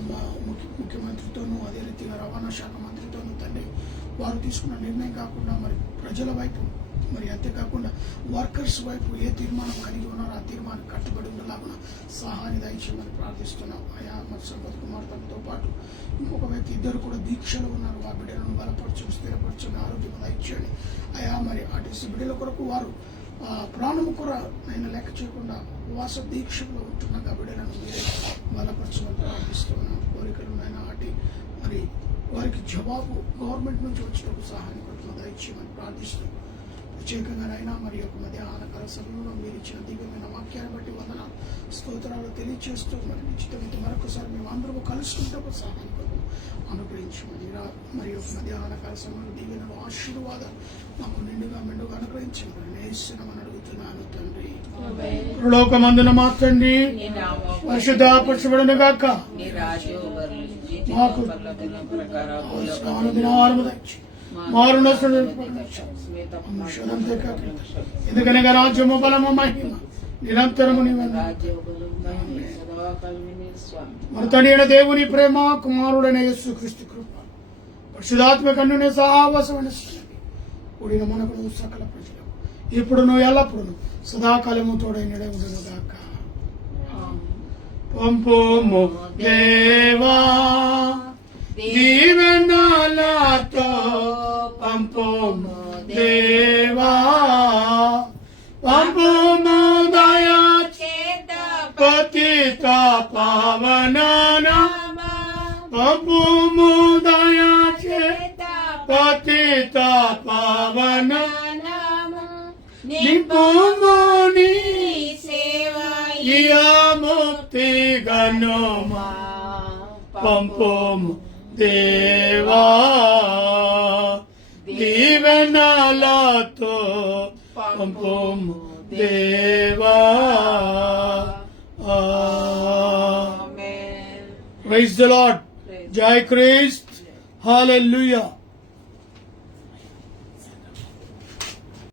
ముఖ్యమంత్రితోనూ, అదే రీతిగా రవాణా శాఖ మంత్రితోనూ తండ్రి వారు తీసుకున్న నిర్ణయం కాకుండా మరి ప్రజల వైపు, మరి అంతేకాకుండా వర్కర్స్ వైపు ఏ తీర్మానం కలిగి ఉన్నారో ఆ తీర్మానం కట్టుబడి ఉండేలాగా సహాయాన్ని దయచేయమని ప్రార్థిస్తున్నాం. అయా మరి సంపత్ కుమార్ తనతో పాటు ఇంకొక వ్యక్తి, ఇద్దరు కూడా దీక్షలు ఉన్నారు. ఆ బిడ్డలను బలపరచండి, స్థిరపరచండి, ఆరోగ్యం దయచేయండి. అయా మరి ఆర్టీసీ బిడ్డల కొరకు వారు ప్రాణము కూడా నేను లెక్క చేయకుండా ఉపవాస దీక్షలో ఉంటున్న బిడ్డలను మీరే బలపరచమని ప్రార్థిస్తున్నాం. కోరికలు నైనా ఆటి మరి వారికి జవాబు గవర్నమెంట్ నుంచి వచ్చినప్పుడు సహాయం కొరకు దయచేయమని ప్రార్థిస్తున్నాం. ప్రత్యేకంగా అయినా మరి యొక్క మధ్యాహ్నకాల సమయంలో మీరు ఇచ్చిన దివ్యమైన వాక్యాన్ని బట్టి వందనాలు, స్తోత్రాలు తెలియజేస్తూ మరి నిశ్చితమైతే మరొకసారి మేము అందరూ కలుసుకుంటే సహాయం కొరకు అనుగ్రహించమని, మరి యొక్క మధ్యాహ్నకాల సమయంలో దివ్యమైన ఆశీర్వాదాలు మాకు నిండుగా మెండుగా అనుగ్రహించమని నేస్తున్నామని అడుగుతున్నాను తండ్రి. లోకమందున మా తండ్రి పరిశుద్ధపరచబడును గాక. మాకు ఎందుకనగా రాజ్యము, బలము, మహిమ నిరంతరము మన తండ్రి దేవుని ప్రేమ, కుమారుడైన యేసుక్రీస్తు కృప, పరిశుద్ధాత్మ కన్నునే సహవాసమైన కూడిన మనకు సకల ప్రజలకు ఇప్పుడును ఎల్లప్పుడును సదాకాలము తోడై ఉండను గాక. పంపుము దేవా దీవెనలతో, పంపుము దేవా, పంపుము దయా పతిత పావన, పంపుము దయా పతిత పావన, నింపుము నీ సేవా ముక్తి గనుమా, పంపుము దేవా దీవెనలతో, పంపుము దేవా. Praise the Lord. Jai Christ. Hallelujah.